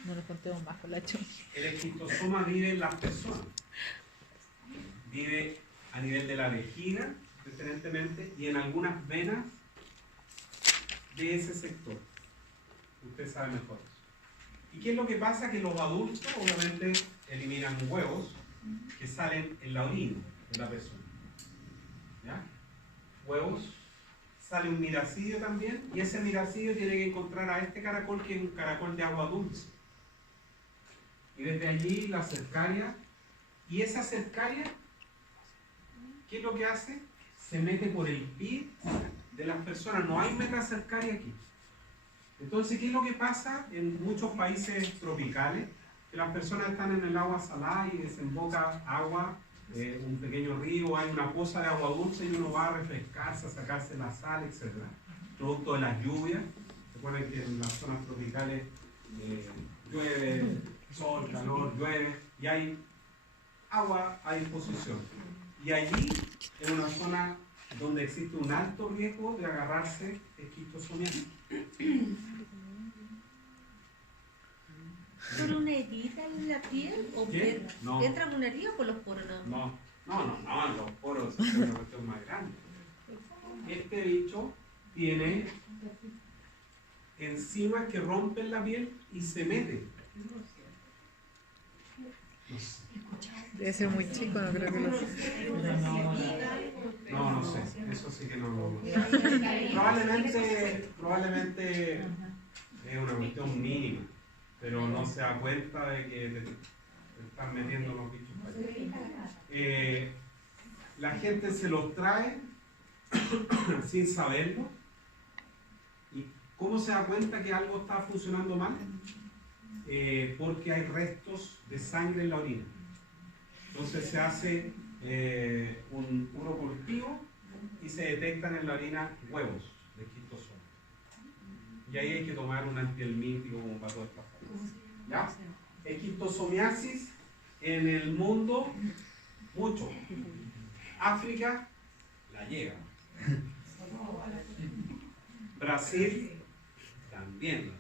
No nos contemos más con la chon. el esquistosoma vive en las personas. Vive a nivel de la vejiga, preferentemente, y en algunas venas de ese sector. Usted sabe mejor eso. ¿Y qué es lo que pasa? Que los adultos, obviamente, eliminan huevos que salen en la orina de la persona. ¿Ya? Huevos, sale un miracidio también, y ese miracidio tiene que encontrar a este caracol, que es un caracol de agua dulce. Y desde allí la cercaria, y esa cercaria, ¿qué es lo que hace? Se mete por el pie de las personas, no hay metacercaria aquí. Entonces, ¿qué es lo que pasa en muchos países tropicales? Que las personas están en el agua salada y desemboca agua, un pequeño río, hay una poza de agua dulce y uno va a refrescarse, a sacarse la sal, etc. Producto de las lluvias. Recuerden que en las zonas tropicales llueve, sol, calor, llueve y hay agua a disposición. Y allí es una zona donde existe un alto riesgo de agarrarse esquistosomiasis. ¿Por una herida en la piel? ¿O ¿Qué? No. entra por una herida o por los poros? No. No, los poros es una cuestión más grande. Este bicho tiene enzimas que rompen la piel y se meten. No sé. Debe ser muy chico, no creo que lo sea. No, no sé, eso sí que no. Probablemente es una cuestión mínima, pero no se da cuenta de que te están metiendo los bichos para allá. La gente se los trae sin saberlo. ¿Y cómo se da cuenta que algo está funcionando mal? Porque hay restos de sangre en la orina. Entonces se hace un urocultivo y se detectan en la orina huevos de esquistosoma. Y ahí hay que tomar un antihelmíntico como para todas estas cosas. ¿Ya? Esquistosomiasis en el mundo, mucho. África, la llega. Brasil, también la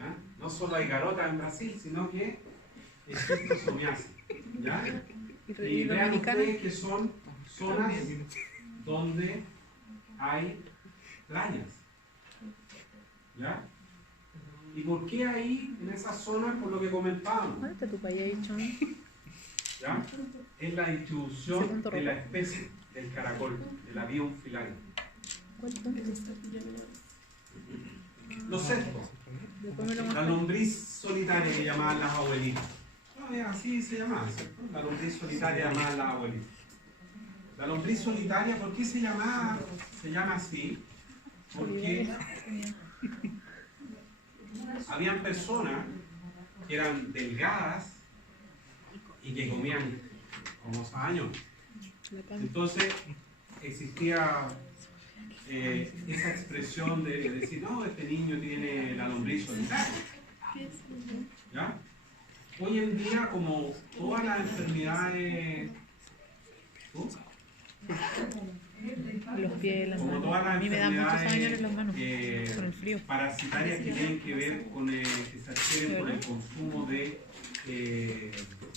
llega. ¿Ya? No solo hay garota en Brasil, sino que esquistosomiasis. ¿Ya? Y vean ustedes que son zonas donde hay playas. ¿Ya? ¿Y por qué ahí, en esas zonas, por lo que comentábamos? ¿Cuál está tu país ahí, Chon? ¿Ya? Es la distribución de la especie del caracol, del avión filario. Los sextos, la lombriz solitaria que llamaban las abuelitas. No, así se llamaba, ¿cierto? La lombriz solitaria llamaban las abuelitas. La lombriz solitaria, ¿por qué se llama así? Porque habían personas que eran delgadas y que comían como sabañón. Entonces existía esa expresión de decir, no, este niño tiene la lombriz solitaria. ¿Ya? Hoy en día, como todas las enfermedades, Los pies, las como manos. todas A las mí me da muchos años en enfermedades las manos, con el frío. parasitarias que tienen que ver con que se adquieren con el consumo de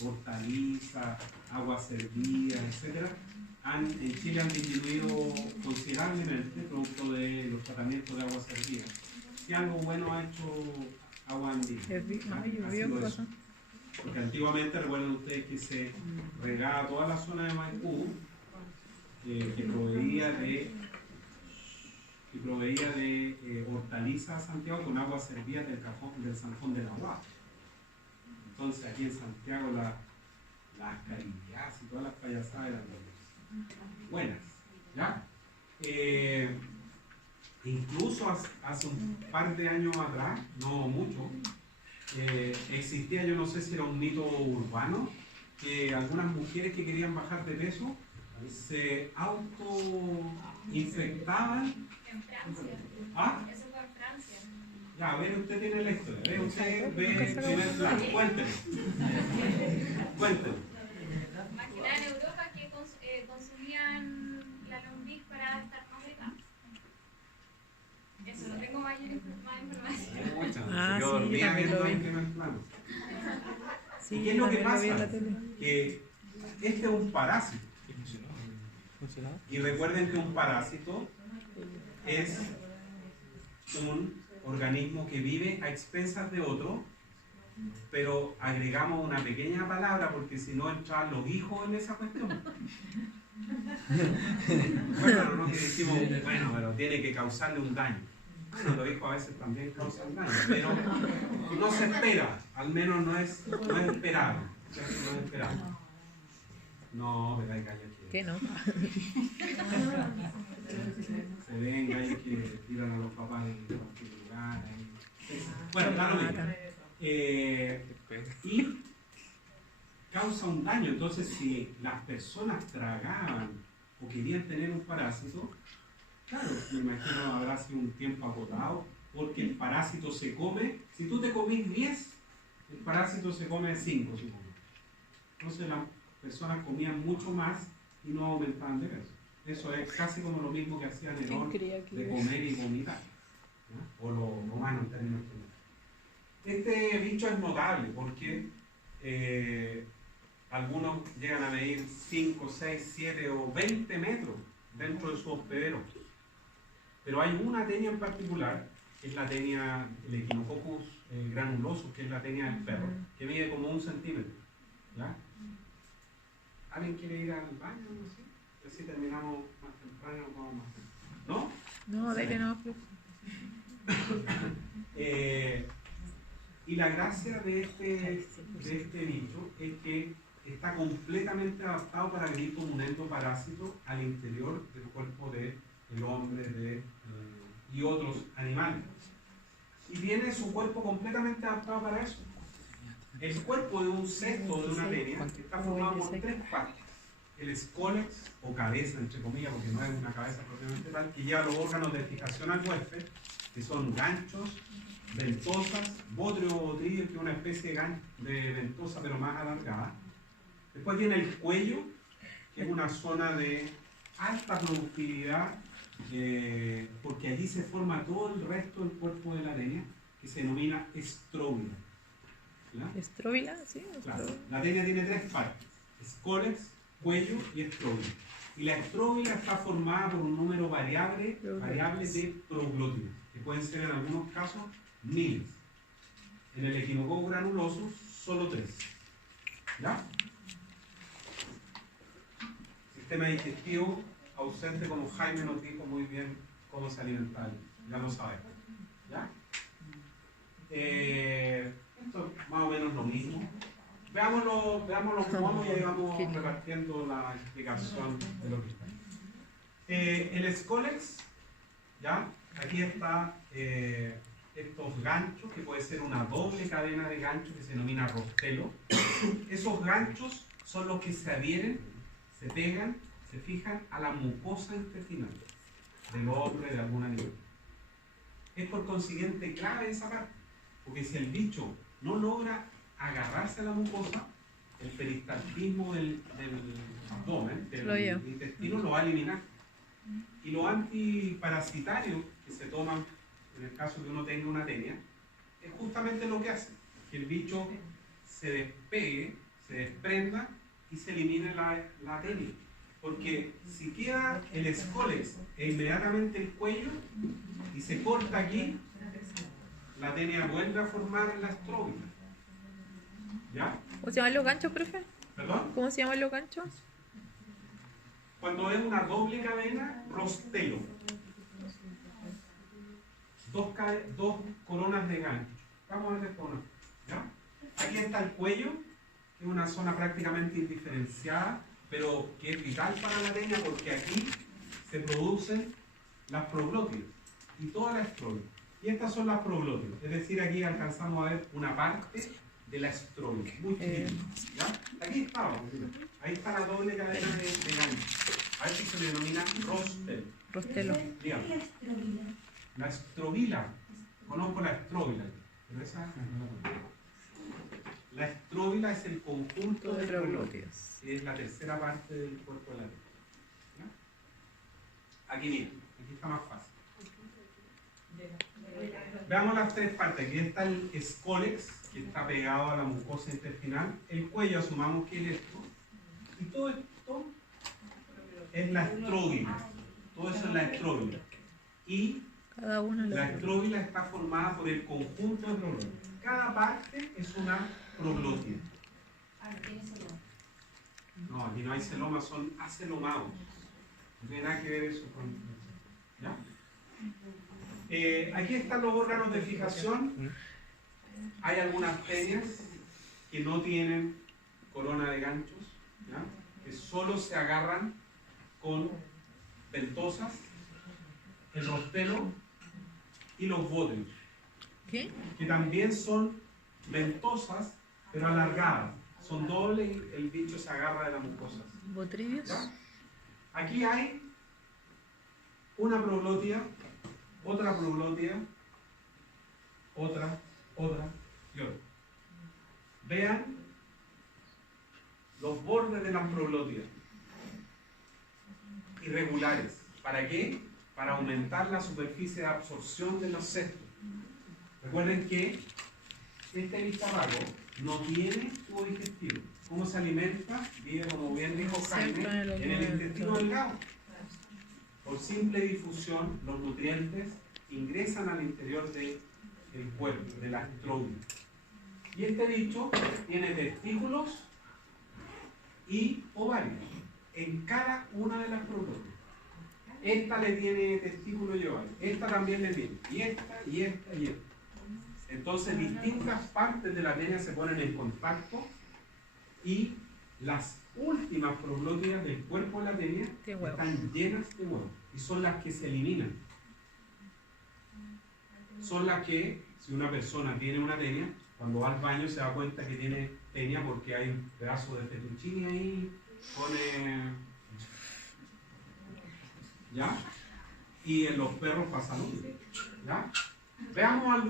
hortalizas, aguas hervidas, etc., en Chile han disminuido considerablemente producto de los tratamientos de aguas hervidas. Si algo bueno ha hecho Agua Andina, ha sido eso. Porque antiguamente, recuerden ustedes que se regaba toda la zona de Maipú, que proveía de hortalizas a Santiago con aguas servidas del Sanjón del Agua. Entonces aquí en Santiago las carillas y todas las payasadas eran buenas, ¿ya? Incluso hace un par de años atrás, no mucho, existía, yo no sé si era un mito urbano, que algunas mujeres que querían bajar de peso se autoinfectaban. En Francia. ¿Ah? Eso fue en Francia. Ya, a ver, usted tiene la historia. A ver, usted ve el primer plano. Cuénteme. Cuénteme. Más que nada en Europa que consumían la lombriz para estar más delgados. Eso, no tengo más información. Ah, Yo sí, dormía también viendo lo vi. el primer plano. Sí, ¿Y qué es lo que también lo vi en pasa? la tele. Que este es un parásito. Y recuerden que un parásito es un organismo que vive a expensas de otro, pero agregamos una pequeña palabra porque si no entran los hijos en esa cuestión. Bueno, no que decimos, bueno, pero tiene que causarle un daño. Bueno, los hijos a veces también causan daño, pero no se espera, al menos no es esperado. No es esperado. No, pero hay gallos que... ¿Qué no? Se ven gallos que tiran a los papás en cualquier lugar. Bueno, da lo mismo. Y causa un daño. Entonces, si las personas tragaban o querían tener un parásito, claro, me imagino habrá sido un tiempo agotado, porque el parásito se come, si tú te comís 10, el parásito se come 5, supongo. Entonces las personas comían mucho más y no aumentaban de peso. Eso es casi como lo mismo que hacía Nerón de comer y vomitar, ¿no? O los romanos en términos generales. Este bicho es notable porque algunos llegan a medir 5, 6, 7 o 20 metros dentro de su hospedero. Pero hay una tenia en particular, que es la tenia, el Echinococcus granulosus, que es la tenia del perro, que mide como 1 centímetro. ¿Ya? ¿Alguien quiere ir al baño? No sé. Así terminamos más temprano, vamos más temprano. ¿No? No, dale, no, profe. Y la gracia de este bicho es que está completamente adaptado para vivir como un endoparásito al interior del cuerpo del hombre y otros animales. Y tiene su cuerpo completamente adaptado para eso. El cuerpo de un cesto, de una tenia, está formado por tres partes. El escólex, o cabeza, entre comillas, porque no es una cabeza propiamente tal, que lleva los órganos de fijación al huésped, que son ganchos, ventosas, bótreo o botrillo, que es una especie de ventosa pero más alargada. Después viene el cuello, que es una zona de alta productividad, porque allí se forma todo el resto del cuerpo de la tenia, que se denomina estróbila. ¿Estróbila? Sí. Claro. La tenia tiene tres partes: escólex, cuello y estróbila. Y la estróbila está formada por un número variable de proglótidos, que pueden ser en algunos casos miles. En el equinococo granuloso, solo 3. ¿Ya? Sistema digestivo ausente, como Jaime nos dijo muy bien cómo se alimenta, ya lo sabemos. ¿Ya? Esto es más o menos lo mismo. Veámoslo cómo y ahí vamos repartiendo la explicación de lo que está. El escólex, ¿ya? Aquí está estos ganchos, que puede ser una doble cadena de ganchos que se denomina rostelo. Esos ganchos son los que se adhieren, se pegan, se fijan a la mucosa intestinal del hombre, de algún animal. Es por consiguiente clave esa parte, porque si el bicho no logra agarrarse a la mucosa, el peristaltismo del abdomen, del intestino, lo va a eliminar. Y los antiparasitarios que se toman en el caso que uno tenga una tenia, es justamente lo que hace, que el bicho se despegue, se desprenda y se elimine la tenia. Porque si queda el escólex e inmediatamente el cuello y se corta aquí, la tenia vuelve a formar la estróbila. ¿Ya? ¿Cómo se llaman los ganchos, profe? ¿Perdón? ¿Cómo se llaman los ganchos? Cuando es una doble cadena, rostelo. Dos coronas de gancho. Vamos a ver esto. ¿Ya? Aquí está el cuello, que es una zona prácticamente indiferenciada, pero que es vital para la tenia porque aquí se producen las proglótidas y toda la estróbila. Y estas son las proglótidas, es decir, aquí alcanzamos a ver una parte de la estróbila, muy chiquitita. ¿Ya? Aquí está, ahí está la doble cadena de gancho. A ver si se le denomina rostelo. Rostelo. Dígame. La estróbila, conozco la estróbila, pero esa no la conozco. La estróbila es el conjunto de proglótidos, es la tercera parte del cuerpo de la tenia. Aquí miren, aquí está más fácil. Veamos las tres partes. Aquí está el escólex, que está pegado a la mucosa intestinal. El cuello, asumamos que es esto. Y todo esto es la estróbila. Todo eso es la estróbila. Y cada una la estróbila está formada por el conjunto de proglótidos. Cada parte es una proglótida. No, aquí no hay celomas, son acelomados. No tiene nada que ver eso con... ¿Ya? Aquí están los órganos de fijación. Hay algunas tenias que no tienen corona de ganchos, ¿ya? Que solo se agarran con ventosas, el rostelo y los bótrios. ¿Qué? Que también son ventosas, pero alargadas. Son dobles y el bicho se agarra de las mucosas. ¿Botrillos? ¿Ya? Aquí hay una proglótida, otra proglótida, otra y otra. Vean los bordes de las proglótidas. Irregulares. ¿Para qué? Para aumentar la superficie de absorción de los cestos. Recuerden que este bicharraco no tiene tubo digestivo. ¿Cómo se alimenta? Vive, como bien dijo Jaime, en el intestino delgado. Por simple difusión, los nutrientes ingresan al interior del cuerpo, de la estróbila. Y este bicho tiene testículos y ovario, en cada una de las proglotias. Esta le tiene testículo y ovario, esta también le tiene, y esta, y esta, y esta. Entonces distintas partes de la tenia se ponen en contacto y las últimas proglotias del cuerpo de la tenia están llenas de huevos y son las que se eliminan. Son las que, si una persona tiene una tenia, cuando va al baño se da cuenta que tiene tenia porque hay un pedazo de fettuccine ahí, pone... ¿Ya? Y en los perros pasa lo mismo. ¿Ya? Veamos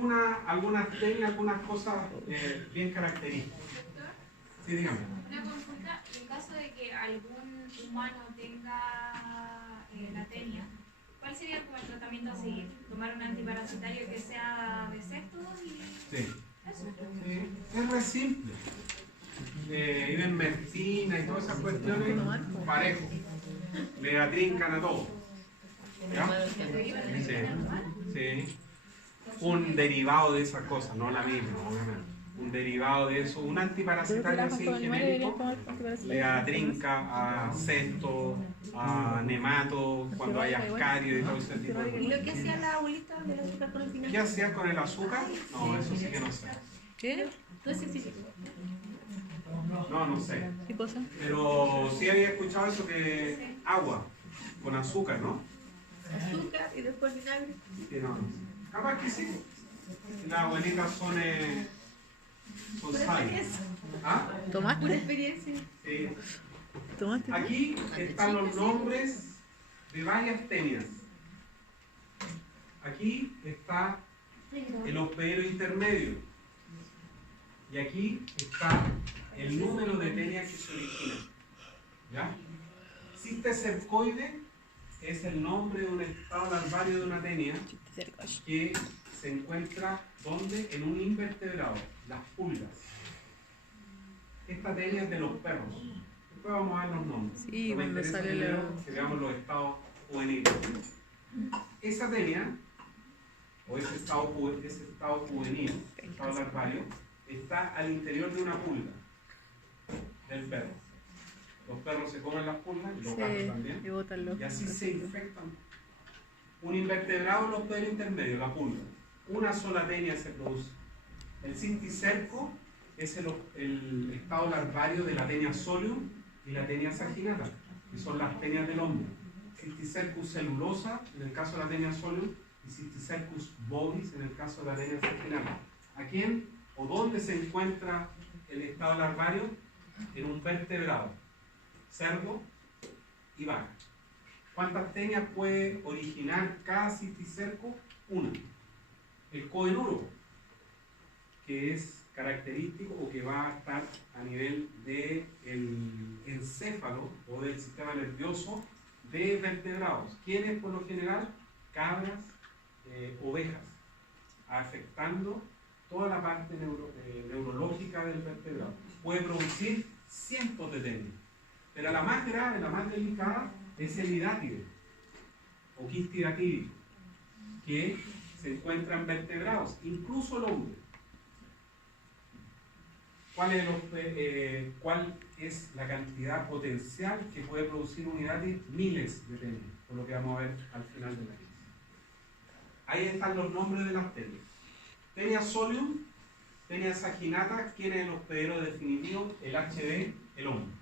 algunas tenias, algunas cosas bien características. Sí, dígame. Una consulta, en caso de que algún humano tenga la tenia, ¿cuál sería como el tratamiento a seguir? ¿Tomar un antiparasitario que sea de sexto y...? Sí. Sí. Es re simple. Ivermectina y todas esas cuestiones, parejo. Le atrincan a todo. ¿Ya? Sí. Sí. Un derivado de esas cosas, no la misma, obviamente. Un derivado de eso, un antiparasitario así genérico, le atrinca a cesto, a nemato, cuando hay ascario y todo ese tipo de ¿Y cosas. lo que hacía la abuelita del azúcar con el vinagre? ¿Qué hacía con el azúcar? No, eso sí que no sé. ¿Qué? Entonces sí, sí. No sé. ¿Qué cosa? Pero sí había escuchado eso que agua con azúcar, ¿no? Azúcar y después vinagre. Que no. Capaz que sí. Las abuelitas son Pura sabias. experiencia. ¿Ah? Pura ¿Tomaste? experiencia. Sí. ¿Tomaste? Aquí están los nombres de varias tenias. Aquí está el hospedero intermedio. Y aquí está el número de tenias que se originan. ¿Ya? Cistecercoide es el nombre de un estado larvario de una tenia que se encuentra ¿dónde? En un invertebrado, las pulgas. Esta tenia es de los perros. Después vamos a ver los nombres. Sí, No me cuando interesa sale primero la... que veamos los estados juveniles. Esa tenia, o ese estado juvenil, estado larvario, está al interior de una pulga del perro. Los perros se comen las pulgas y los gatos también. Y botan los... Y así se infectan. Un invertebrado, los pelos intermedios, la pulga. Una sola tenia se produce. El cisticerco es el estado larvario de la tenia solium y la tenia saginata, que son las tenias del hombre. Cisticercus cellulosa, en el caso de la tenia solium, y Cisticercus bovis, en el caso de la tenia saginata. ¿A quién o dónde se encuentra el estado larvario? En un vertebrado, cerdo y vaca. ¿Cuántas tenias puede originar cada cisticerco? Una. El coenuro, que es característico o que va a estar a nivel del encéfalo o del sistema nervioso de vertebrados. ¿Quiénes por lo general? Cabras, ovejas, afectando toda la parte neurológica del vertebrado. Puede producir cientos de tenias, pero la más grave, la más delicada, es el hidátide o quistidatídico, que se encuentra en vertebrados, incluso el hombre. ¿Cuál es la cantidad potencial que puede producir un hidátide? Miles de tenias, por lo que vamos a ver al final de la clase. Ahí están los nombres de las tenias. Tenia solium, tenia saginata, ¿quién es el hospedero definitivo? El HB, el hombre.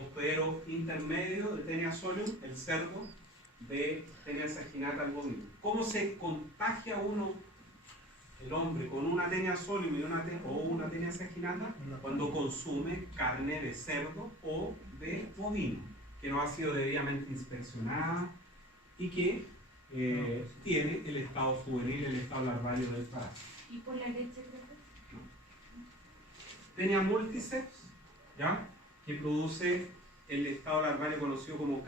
Hospedero intermedio de tenia solium, el cerdo, de tenia saginata, el bovino. ¿Cómo se contagia uno, el hombre, con una tenia solium y una tenia saginata? Cuando consume carne de cerdo o de bovino, que no ha sido debidamente inspeccionada y que tiene el estado juvenil, el estado larvario del parásito. ¿Y por la leche? No. Tenia multiceps, ¿ya? Que produce el estado larvario conocido como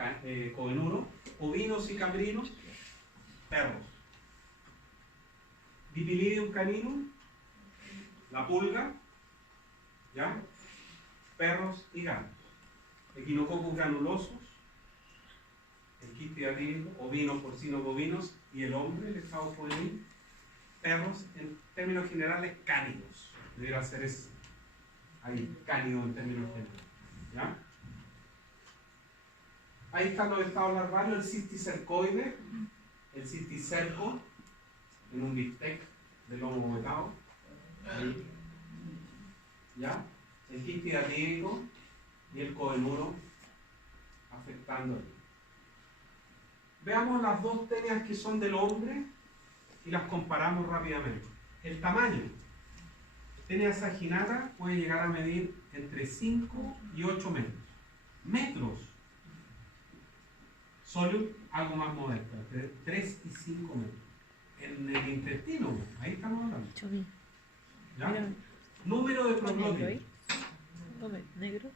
coenuro, ovinos y caprinos, perros. Dipilidium caninum, la pulga, ¿ya? Perros y gatos. Echinococcus granulosos, el quistidatídico, ovinos, porcinos, bovinos, y el hombre, el estado juvenil, perros, en términos generales, cánidos. Debería ser ese. Ahí, cánido en términos generales. ¿Ya? Ahí están los estados larvarios, el cisticercoide, el cisticerco, en un bistec de lomo vetado. Ahí. ¿Ya? El histidatídico y el coeluro afectando ahí. Veamos las dos tenias que son del hombre y las comparamos rápidamente. El tamaño. Tenia saginata puede llegar a medir entre 5 y 8 metros. Metros. Solus, algo más modesto, entre 3 y 5 metros. En el intestino, ahí estamos hablando. ¿Ya? Número de proglótidos. ¿Negro?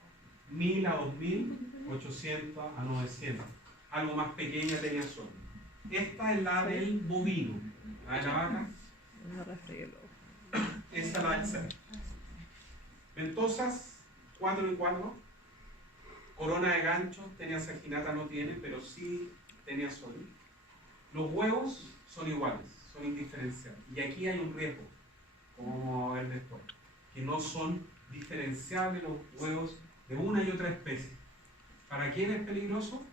1000 a 2000, 800 a 900. Algo más pequeña tenía solo. Esta es la del bovino. La de la vaca. No refregué luego. Esa es la del cerdo. Ventosas, 4 y 4. Corona de gancho, tenia saginata no tiene, pero sí tenia sólido. Los huevos son iguales, son indiferenciables. Y aquí hay un riesgo, como vamos a ver después, que no son diferenciables los huevos de una y otra especie. ¿Para quién es peligroso?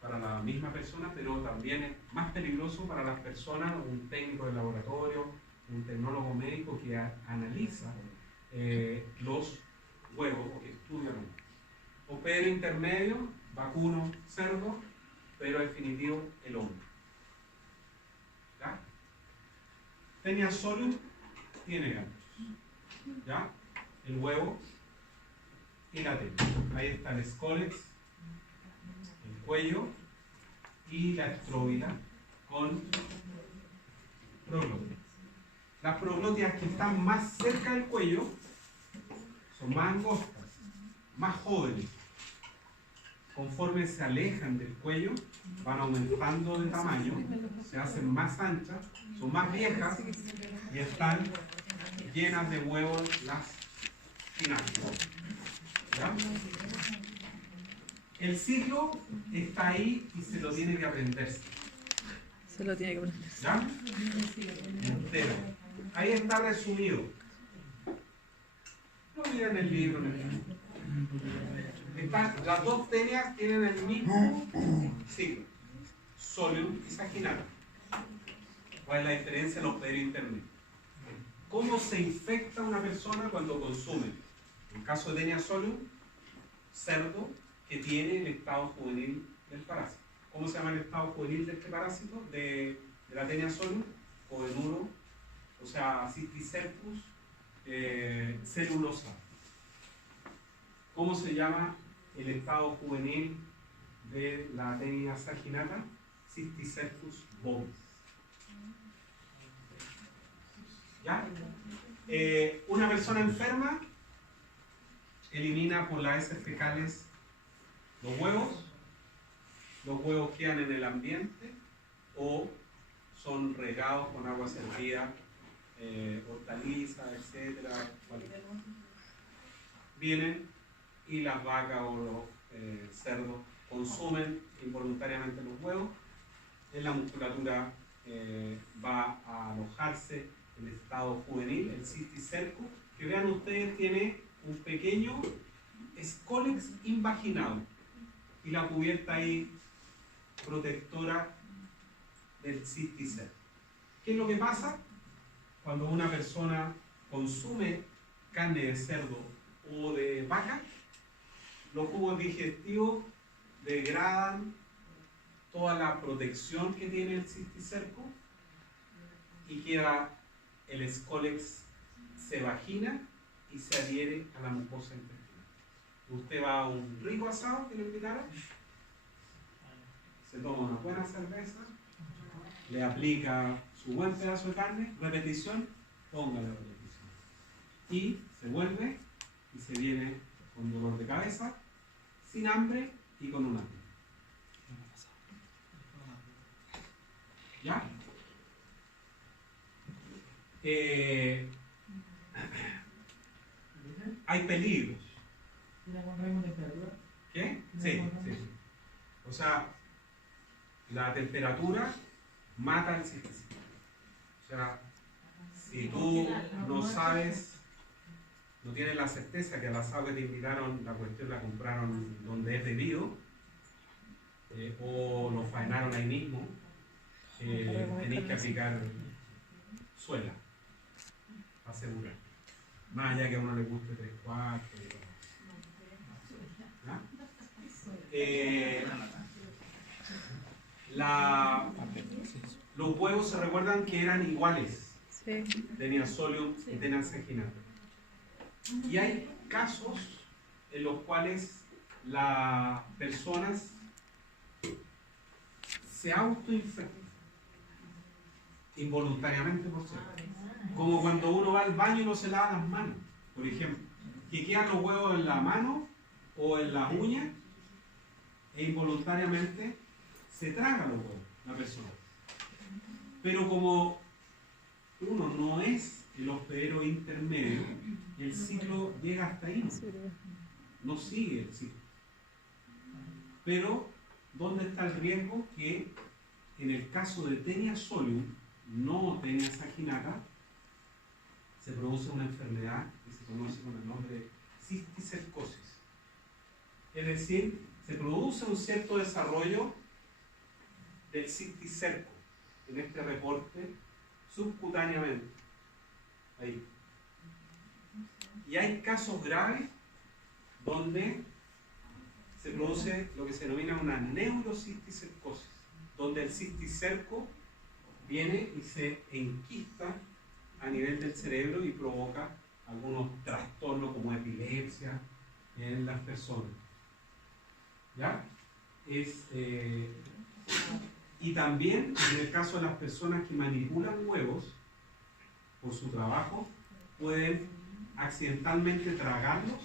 Para la misma persona, pero también es más peligroso para las personas, un técnico de laboratorio, un tecnólogo médico que analiza los huevos o que estudia los huevos. Opero intermedio, vacuno, cerdo, pero definitivo el hombre. ¿Ya? Tenia solus tiene ganchos. ¿Ya? El huevo y la tenia. Ahí está el escólex, el cuello y la estróbila con proglótidas. Las proglótidas que están más cerca del cuello son más angostas, más jóvenes. Conforme se alejan del cuello, van aumentando de tamaño, se hacen más anchas, son más viejas y están llenas de huevos las finales. ¿Ya? El ciclo está ahí y se lo tiene que aprenderse. Se lo tiene que aprender. ¿Ya? Entero. Ahí está resumido. No miren el libro. Las dos tenias tienen el mismo ciclo. Solum y saginata. ¿Cuál es la diferencia en los periodos intermedios? ¿Cómo se infecta una persona cuando consume? En el caso de tenia solum, cerdo que tiene el estado juvenil del parásito. ¿Cómo se llama el estado juvenil de este parásito? De la tenia solum, coeluro, o sea, Cisticercus celulosa. ¿Cómo se llama el estado juvenil de la tenia saginata? Cisticercus bovis. ¿Ya? Una persona enferma elimina por las heces fecales los huevos quedan en el ambiente o son regados con agua servida, hortalizas, etc. Vienen y las vacas o los cerdos consumen involuntariamente los huevos. En la musculatura va a alojarse el estado juvenil, el cisticerco, que vean ustedes tiene un pequeño escólex invaginado y la cubierta ahí protectora del cisticerco. ¿Qué es lo que pasa? Cuando una persona consume carne de cerdo o de vaca, los jugos digestivos degradan toda la protección que tiene el cisticerco y queda el escólex se vagina y se adhiere a la mucosa intestinal. Usted va a un rico asado que le invitaron, se toma una buena cerveza, le aplica su buen pedazo de carne, repetición, ponga la repetición. Y se vuelve y se viene con dolor de cabeza, sin hambre y con un hambre. ¿Ya? Hay peligros. ¿Qué? Sí. O sea, la temperatura mata el cisticerco. O sea, si tú no sabes no tienen la certeza que al asado que te invitaron, la cuestión la compraron donde es debido, o lo faenaron ahí mismo, tenéis que aplicar suela, asegurar. Más allá que a uno le guste 3/4. ¿Ah? Los huevos se recuerdan que eran iguales. Sí. Tenían solium y tenían saginato. Y hay casos en los cuales las personas se autoinfectan involuntariamente, por cierto. Como cuando uno va al baño y no se lava las manos, por ejemplo, que quedan los huevos en la mano o en las uñas e involuntariamente se traga los huevos la persona. Pero como uno no es el hospedero intermedio, el ciclo llega hasta ahí, no sigue el ciclo. Pero, ¿dónde está el riesgo? Que en el caso de Taenia solium, no Taenia saginata, se produce una enfermedad que se conoce con el nombre de cisticercosis. Es decir, se produce un cierto desarrollo del cisticerco en este reporte subcutáneamente. Ahí. Y hay casos graves donde se produce lo que se denomina una neurocisticercosis, donde el cisticerco viene y se enquista a nivel del cerebro y provoca algunos trastornos como epilepsia en las personas. ¿Ya? Y también en el caso de las personas que manipulan huevos por su trabajo, pueden accidentalmente tragarlos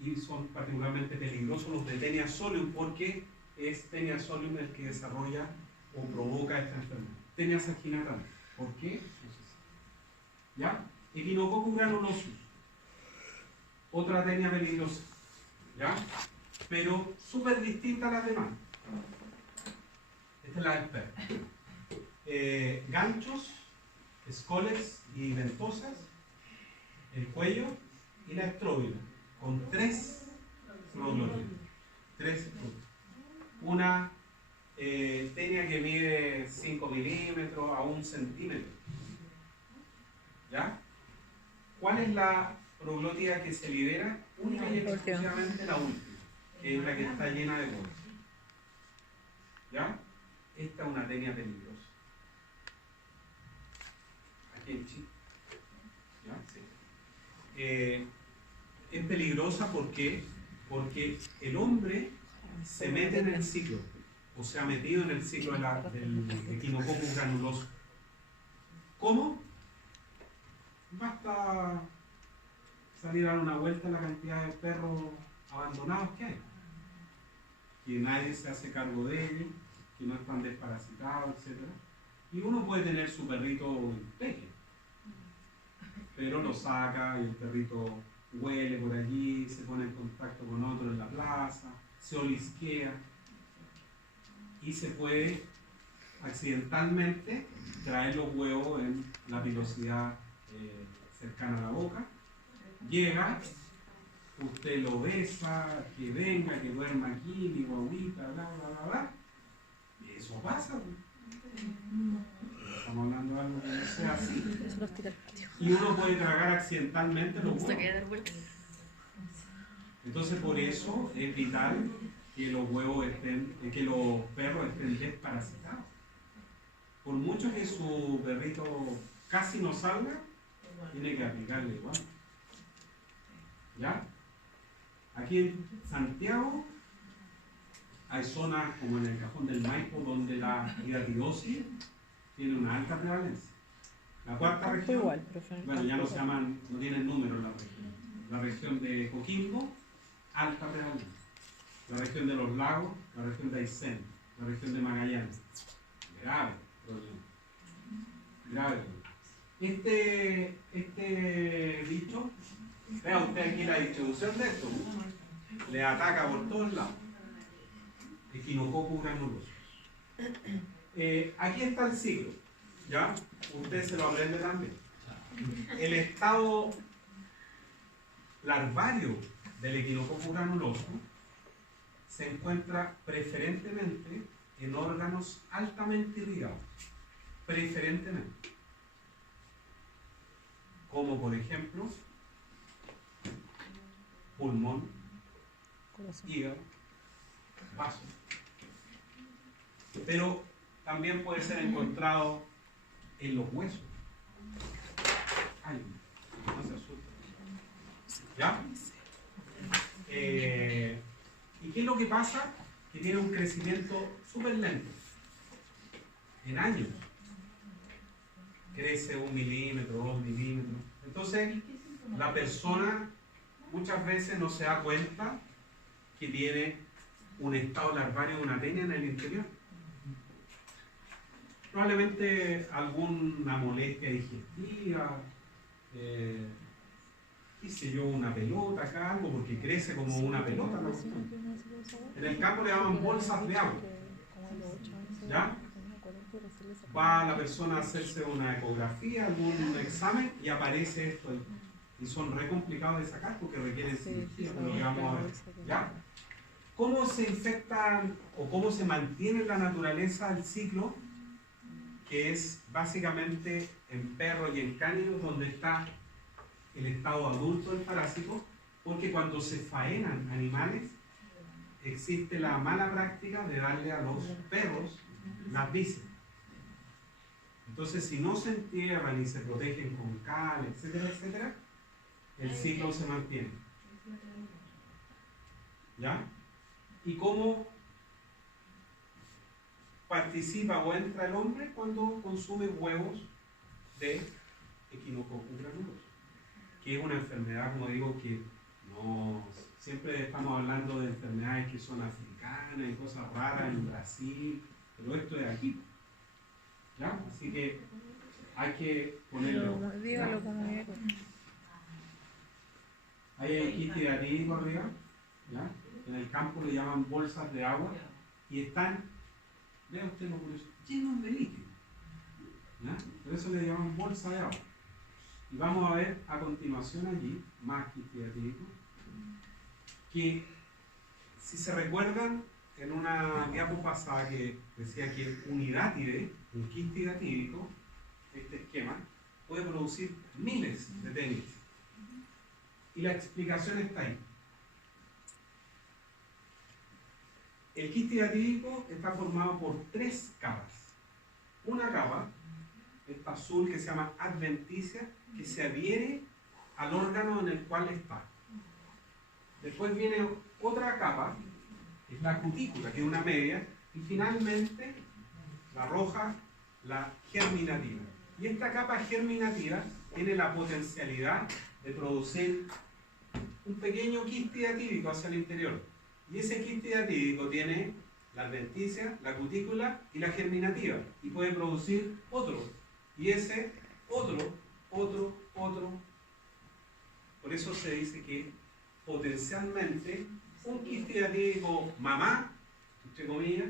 y son particularmente peligrosos los de Taenia solium, porque es Taenia solium el que desarrolla o provoca esta enfermedad. Taenia saginata, ¿por qué? No sé. ¿Ya? Echinococcus granulosus, otra Taenia peligrosa, ¿ya? Pero súper distinta a las demás. Esta es la experta. Ganchos, escoles y ventosas, el cuello y la estróbila, con 3 proglotidas. 3 una Taenia que mide 5 milímetros a 1 centímetro. ¿Ya? ¿Cuál es la proglótida que se libera? Única y exclusivamente la última, que es la que está llena de bolas. ¿Ya? Esta es una Taenia peligrosa. Aquí en Chile. ¿Ya? Sí. Es peligrosa porque el hombre se mete en el ciclo, o se ha metido en el ciclo del Echinococcus granuloso. ¿Cómo? Basta salir a dar una vuelta a la cantidad de perros abandonados que hay, que nadie se hace cargo de ellos, que no están desparasitados, etc. Y uno puede tener su perrito pequeño, pero lo saca y el perrito huele por allí, se pone en contacto con otro en la plaza, se olisquea y se puede accidentalmente traer los huevos en la pilosidad cercana a la boca. Llega, usted lo besa, que venga, que duerma aquí, mi guaguita, bla, bla, bla, bla. Y eso pasa. Estamos hablando de algo que no sea así. Y uno puede tragar accidentalmente los huevos. Entonces, por eso es vital que los huevos que los perros estén desparasitados. Por mucho que su perrito casi no salga, tiene que aplicarle igual. ¿Ya? Aquí en Santiago hay zonas como en el Cajón del Maipo donde la hidatidosis tiene una alta prevalencia. La cuarta región, bueno, ya no se llaman, no tienen número en la región. La región de Coquimbo, alta prevalencia. La región de los lagos, la región de Aysén, la región de Magallanes. Grave problema. Grave problema. Este bicho, vea usted aquí la distribución de esto, le ataca por todos lados. Echinococcus granulosus. Aquí está el ciclo, ¿ya? Usted se lo aprende también. El estado larvario del equinococo granuloso se encuentra preferentemente en órganos altamente irrigados, preferentemente, como por ejemplo pulmón, hígado, vaso. Pero también puede ser encontrado en los huesos. Ay, no se asusten. ¿Ya? ¿Y qué es lo que pasa? Que tiene un crecimiento súper lento. En años. Crece 1 milímetro, 2 milímetros. Entonces, la persona muchas veces no se da cuenta que tiene un estado larvario de una tenia en el interior. Probablemente alguna molestia digestiva, qué sé yo, una pelota acá, algo, porque crece como una pelota. ¿No? En el campo le llaman bolsas de agua. ¿Ya? Va la persona a hacerse una ecografía, algún examen, y aparece esto. Y son re complicados de sacar porque requieren cirugía, como digamos a ver. ¿Ya? ¿Cómo se infectan o cómo se mantiene en la naturaleza el ciclo? Que es básicamente en perros y en cánidos donde está el estado adulto del parásito, porque cuando se faenan animales existe la mala práctica de darle a los perros las vísceras. Entonces, si no se entierran y se protegen con cal, etcétera, etcétera, el ciclo se mantiene. ¿Ya? ¿Y cómo participa o entra el hombre? Cuando consume huevos de Echinococcus granuloso, que es una enfermedad, como digo, que no siempre estamos hablando de enfermedades que son africanas y cosas raras en Brasil, pero esto es aquí. ¿Ya? Así que hay que ponerlo. Dígalo como es. Ahí hay quiste atípico arriba, ¿ya? En el campo le llaman bolsas de agua y están, vea usted lo curioso, llenos de líquido. ¿Ya? Por eso le llaman bolsa de agua. Y vamos a ver a continuación allí, más quiste atípico, que si se recuerdan en una diapo pasada que decía que un hidátide, un quiste hidatídico, este esquema, puede producir miles de tenias. Y la explicación está ahí. El quiste hidatídico está formado por 3 capas. Una capa, esta azul que se llama adventicia, que se adhiere al órgano en el cual está. Después viene otra capa, que es la cutícula, que es una media, y finalmente la roja, la germinativa. Y esta capa germinativa tiene la potencialidad de producir un pequeño quiste hidatídico hacia el interior. Y ese quiste hidatídico tiene la adventicia, la cutícula y la germinativa. Y puede producir otro. Y ese otro. Por eso se dice que potencialmente un quiste hidatídico mamá, entre comillas,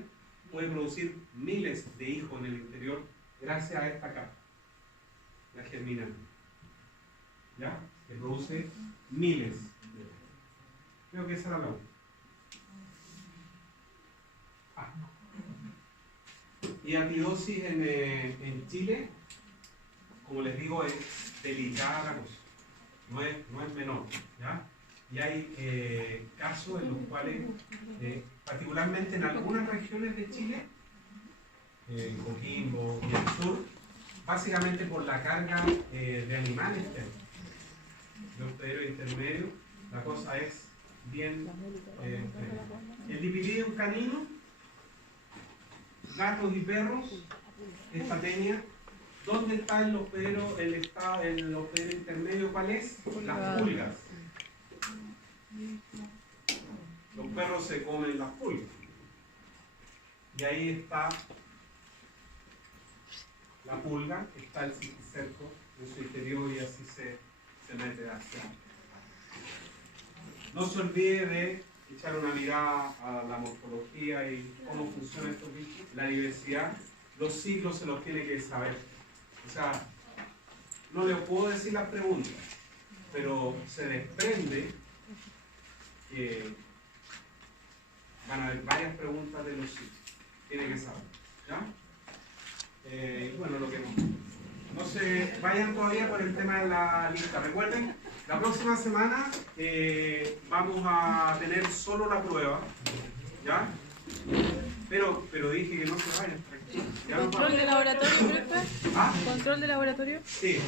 puede producir miles de hijos en el interior gracias a esta capa, la germinativa. ¿Ya? Que produce miles. Creo que esa era la última. Y atidosis en Chile, como les digo, es delicada la cosa. No es menor. ¿Ya? Y hay casos en los cuales, particularmente en algunas regiones de Chile, Coquimbo y el sur, básicamente por la carga de animales de hospedero intermedio, la cosa es bien. El Dipididium canino, gatos y perros, esta tenia. ¿Dónde está el hospedero intermedio? ¿Cuál es? Las pulgas. Los perros se comen las pulgas. Y ahí está la pulga, está el cisticerco en su interior y así se mete hacia. No se olvide de echar una mirada a la morfología y cómo funcionan estos bichos, la diversidad, los ciclos se los tiene que saber. O sea, no les puedo decir las preguntas, pero se desprende que van a haber varias preguntas de los sitios. Tiene que saber, ¿ya? Bueno, lo que no se vayan todavía por el tema de la lista. Recuerden, la próxima semana vamos a tener solo la prueba, ¿ya? Pero dije que no se vayan, tranquilos. Ya nos ¿Control vamos. de laboratorio, profe? ¿Ah? ¿Control de laboratorio? Sí.